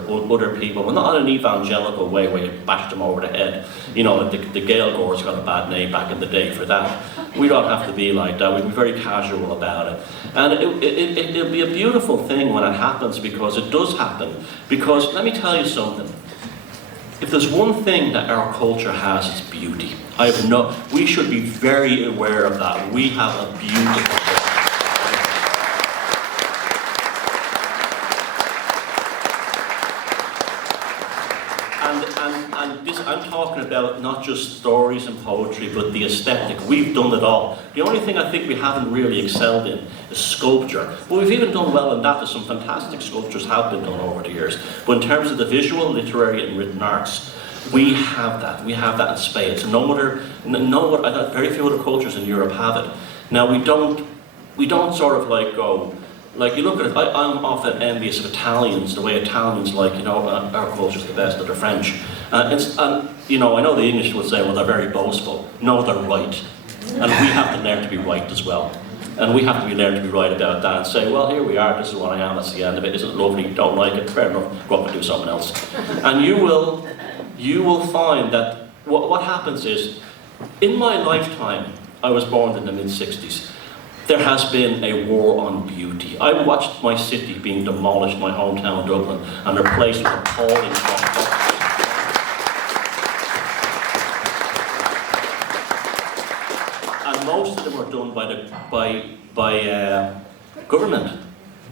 people, but not in an evangelical way where you bash them over the head. You know, the Gaeilgeoirs got a bad name back in the day for that. We don't have to be like that. We'd be very casual about it. And it'll be a beautiful thing when it happens, because it does happen. Because let me tell you something. If there's one thing that our culture has, it's beauty. We should be very aware of that. We have a beautiful culture. I'm talking about not just stories and poetry, but the aesthetic. We've done it all. The only thing I think we haven't really excelled in is sculpture. But we've even done well in that. There's some fantastic sculptures have been done over the years. But in terms of the visual, literary and written arts, we have that. We have that in spades. Very few other cultures in Europe have it. Now we don't sort of like go, like you look at it, I'm often envious of Italians, the way Italians like, our culture's the best of the French. And you know, I know the English would say, well, they're very boastful. No, they're right. And we have to learn to be right as well. And we have to learn to be right about that and say, well, here we are, this is what I am, that's the end of it. Isn't it lovely? Don't like it? Fair enough, go up and do something else. And you will find that what happens is, in my lifetime, I was born in the mid-60s, there has been a war on beauty. I watched my city being demolished, my hometown Dublin, and replaced with appalling boxes. And most of them were done by government.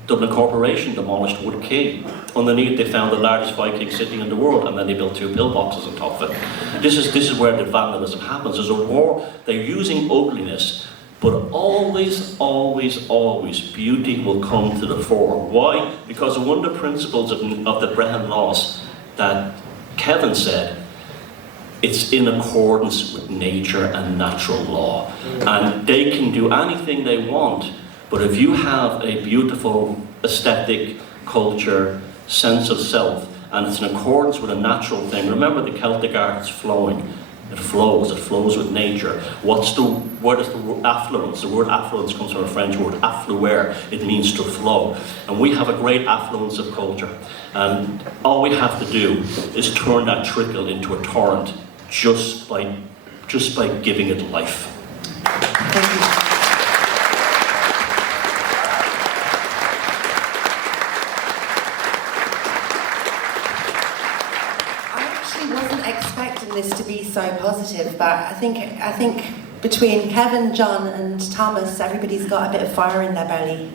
Dublin Corporation demolished Wood Quay. Underneath they found the largest Viking city in the world, and then they built 2 pillboxes on top of it. This is where the vandalism happens. There's a war, they're using ugliness, but always, always, always beauty will come to the fore. Why? Because one of the principles of the Brehon laws that Kevin said, it's in accordance with nature and natural law. And they can do anything they want, but if you have a beautiful aesthetic, culture, sense of self, and it's in accordance with a natural thing, remember the Celtic art is flowing. It flows with nature. Where does the word affluence? The word affluence comes from a French word, affluer. It means to flow. And we have a great affluence of culture. And all we have to do is turn that trickle into a torrent just by giving it life. Thank you. This to be so positive, but I think between Kevin, John and Thomas, everybody's got a bit of fire in their belly,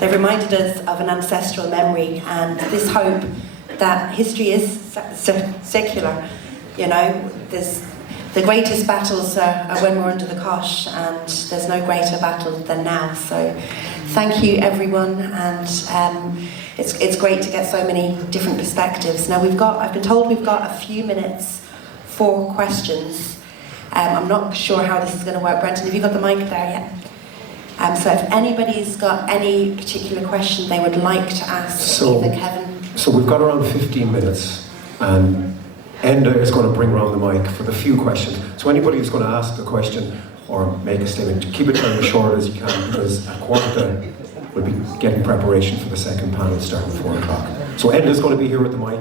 They've reminded us of an ancestral memory and this hope that history is secular, There's the greatest battles are when we're under the cosh, and there's no greater battle than now. So thank you everyone, and it's great to get so many different perspectives. Now I've been told we've got a few minutes for questions. I'm not sure how this is going to work. Brenton, have you got the mic there yet? So if anybody's got any particular question they would like to ask either Kevin. So we've got around 15 minutes, and Enda is going to bring around the mic for the few questions. So anybody who's going to ask a question or make a statement, keep it as short as you can, because at 1:15 we'll be getting preparation for the second panel starting at 4 o'clock. So Enda's going to be here with the mic,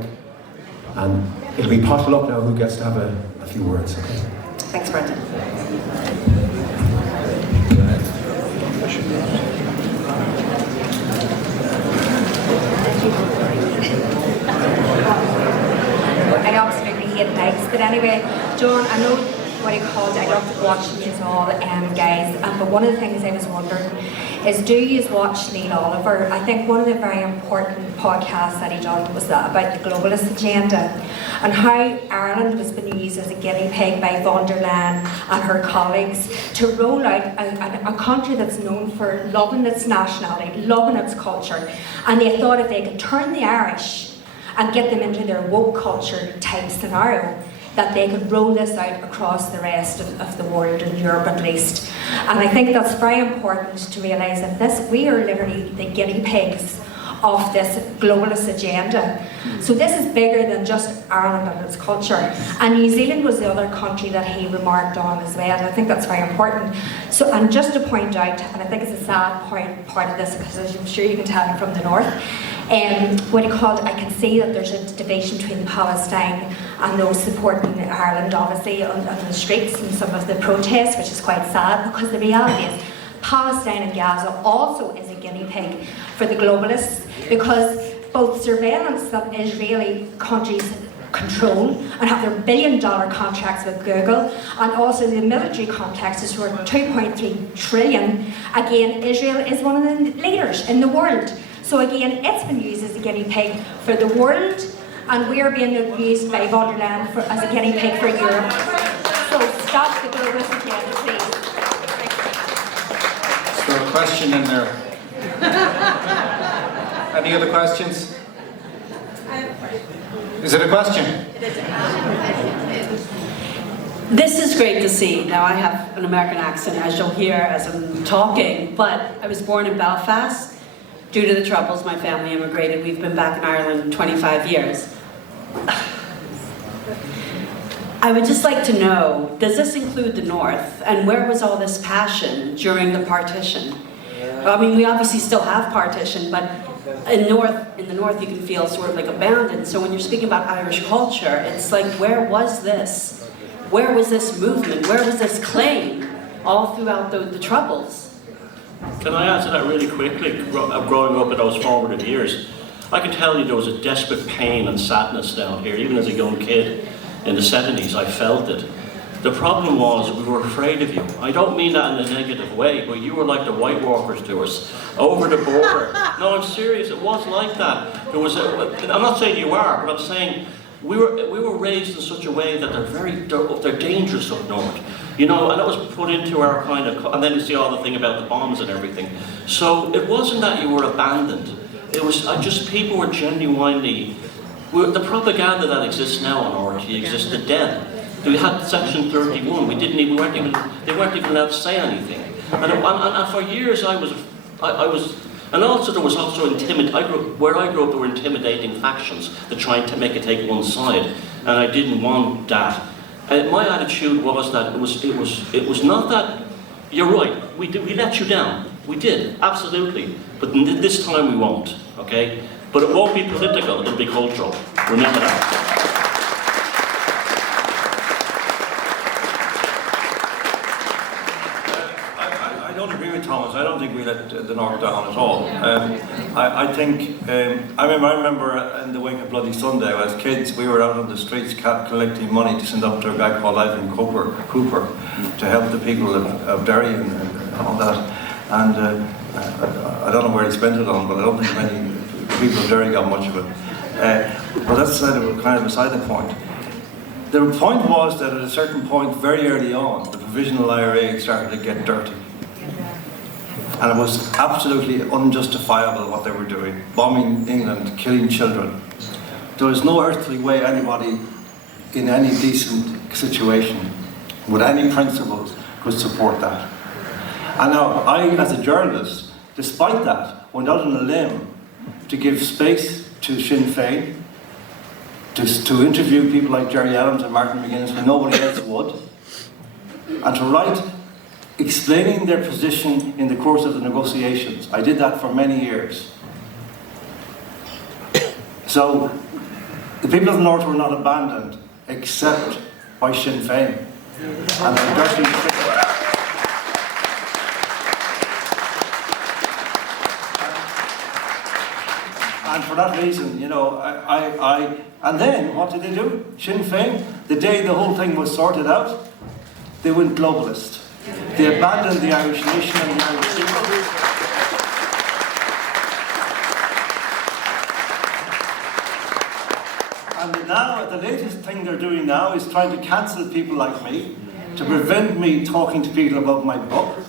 and it'll be potted up now who gets to have a few words, okay? Thanks, Brendan. I absolutely hate bikes, but anyway, John, I know what he called, I love watching these all guys, but one of the things I was wondering is, do you watch Neil Oliver? I think one of the very important podcasts that he done was that about the globalist agenda and how Ireland was being used as a guinea pig by von der Leyen and her colleagues to roll out a country that's known for loving its nationality, loving its culture, and they thought if they could turn the Irish and get them into their woke culture type scenario, that they could roll this out across the rest of the world, in Europe at least. And I think that's very important to realise that we are literally the guinea pigs of this globalist agenda. So this is bigger than just Ireland and its culture. And New Zealand was the other country that he remarked on as well, and I think that's very important. So, and just to point out, and I think it's a sad part of this, because as I'm sure you can tell from the north, what he called, I can see that there's a division between Palestine and those supporting Ireland, obviously, on the streets and some of the protests, which is quite sad, because the reality is Palestine and Gaza also is a guinea pig for the globalists, because both surveillance that Israeli countries control and have their billion-dollar contracts with Google, and also the military contracts is worth 2.3 trillion. Again, Israel is one of the leaders in the world. So again, it's been used as a guinea pig for the world and we're being used by Wonderland as a guinea pig for Europe. So stop the globalist agenda, please. Is there a question in there? Any other questions? Is it a question? This is great to see. Now I have an American accent, as you'll hear as I'm talking, but I was born in Belfast. Due to the Troubles, my family immigrated. We've been back in Ireland 25 years. I would just like to know, does this include the North? And where was all this passion during the partition? I mean, we obviously still have partition, but in the North you can feel sort of like abandoned. So when you're speaking about Irish culture, it's like, where was this? Where was this movement? Where was this claim all throughout the Troubles? Can I answer that really quickly? Growing up in those formative years, I can tell you there was a desperate pain and sadness down here. Even as a young kid in the 70s, I felt it. The problem was we were afraid of you. I don't mean that in a negative way, but you were like the White Walkers to us, over the border. No, I'm serious, it was like that. There was I'm not saying you are, but I'm saying we were raised in such a way that they're dangerous up north. You know, and that was put into our kind of, and then you see all the thing about the bombs and everything. So it wasn't that you were abandoned. It was just people were genuinely, the propaganda that exists now on RT existed then. We had Section 31. They weren't even allowed to say anything. And for years I was, and also there was also where I grew up there were intimidating factions that tried to make it take one side, and I didn't want that. My attitude was that it was not that, you're right, we let you down. We did, absolutely. But this time we won't, okay? But it won't be political, it'll be cultural. Remember that. Thomas, I don't think we let the North down at all. I think, I remember in the wake of Bloody Sunday, as kids, we were out on the streets collecting money to send up to a guy called Ivan Cooper to help the people of Derry and all that. And I don't know where he spent it on, but I don't think many people of Derry got much of it. But that's kind of beside the point. The point was that at a certain point, very early on, the provisional IRA started to get dirty. And it was absolutely unjustifiable what they were doing, bombing England, killing children. There was no earthly way anybody in any decent situation, with any principles, could support that. And now, I, as a journalist, despite that, went out on a limb to give space to Sinn Féin, to interview people like Gerry Adams and Martin McGuinness when nobody else would, and to write explaining their position in the course of the negotiations. I did that for many years. So, the people of the North were not abandoned, except by Sinn Féin. And for that reason, you know, and then, what did they do? Sinn Féin, the day the whole thing was sorted out, they went globalist. They abandoned the Irish nation and the Irish people. And now, the latest thing they're doing now is trying to cancel people like me, to prevent me talking to people about my book,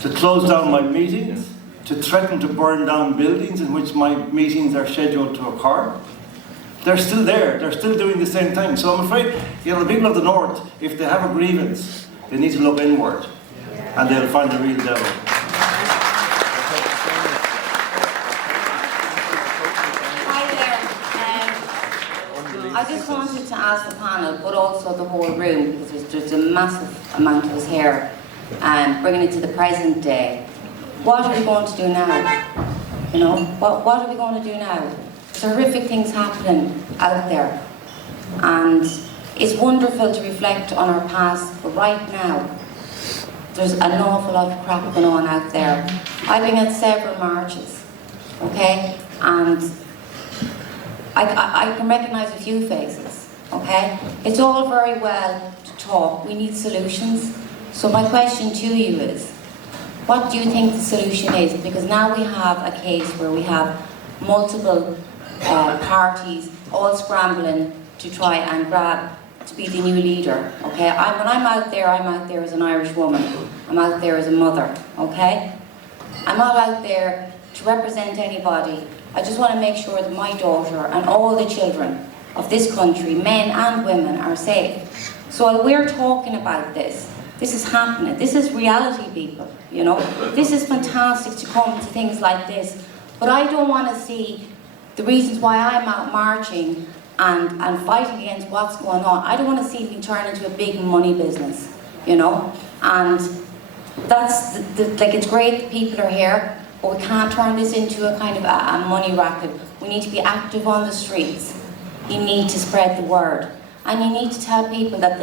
to close down my meetings, to threaten to burn down buildings in which my meetings are scheduled to occur. They're still there. They're still doing the same thing. So I'm afraid, you know, the people of the North, if they have a grievance, they need to look inward, and they'll find the real devil. Hi there. I just wanted to ask the panel, but also the whole room, because there's a massive amount of us here, bringing it to the present day. What are we going to do now? You know, what are we going to do now? There's horrific things happening out there, and it's wonderful to reflect on our past, but right now, there's an awful lot of crap going on out there. I've been at several marches, okay? And I can recognise a few faces, okay? It's all very well to talk. We need solutions. So my question to you is, what do you think the solution is? Because now we have a case where we have multiple parties all scrambling to try and grab to be the new leader, okay? When I'm out there as an Irish woman. I'm out there as a mother, okay? I'm not out there to represent anybody. I just want to make sure that my daughter and all the children of this country, men and women, are safe. So while we're talking about this, this is happening. This is reality, people, you know? This is fantastic to come to things like this. But I don't want to see the reasons why I'm out marching and fighting against what's going on. I don't want to see it turn into a big money business, you know? And that's, like, it's great that people are here, but we can't turn this into a kind of a money racket. We need to be active on the streets. You need to spread the word. And you need to tell people that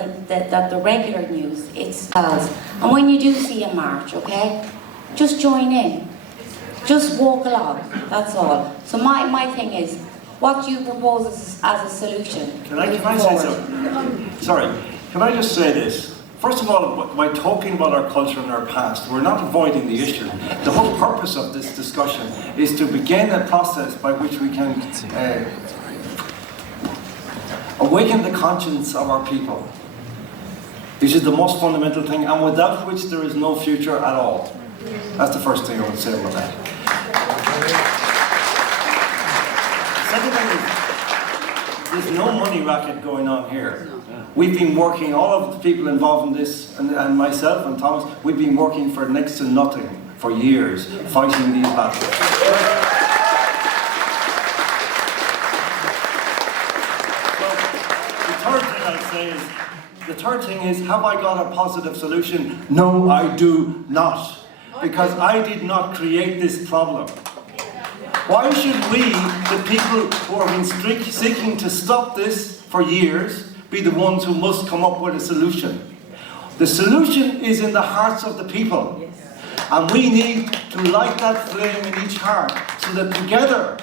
the regular news, it sells. And when you do see a march, okay, just join in. Just walk along, that's all. So my thing is, what do you propose as a solution? Can I say something? Sorry, can I just say this? First of all, by talking about our culture and our past, we're not avoiding the issue. The whole purpose of this discussion is to begin a process by which we can awaken the conscience of our people. This is the most fundamental thing, and without which there is no future at all. That's the first thing I would say about that. The second thing is, there's no money racket going on here. We've been working, all of the people involved in this, and myself and Thomas, we've been working for next to nothing for years, fighting these battles. The third thing is, have I got a positive solution? No, I do not. Because I did not create this problem. Why should we, the people who have been seeking to stop this for years, be the ones who must come up with a solution? The solution is in the hearts of the people. And we need to light that flame in each heart, so that together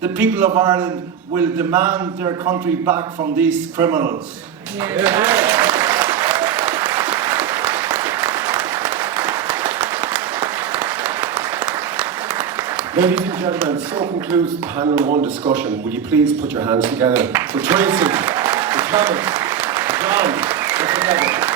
the people of Ireland will demand their country back from these criminals. Ladies and gentlemen, so concludes panel 1 discussion. Will you please put your hands together for Tracy, for Thomas, for John, for Flanagan.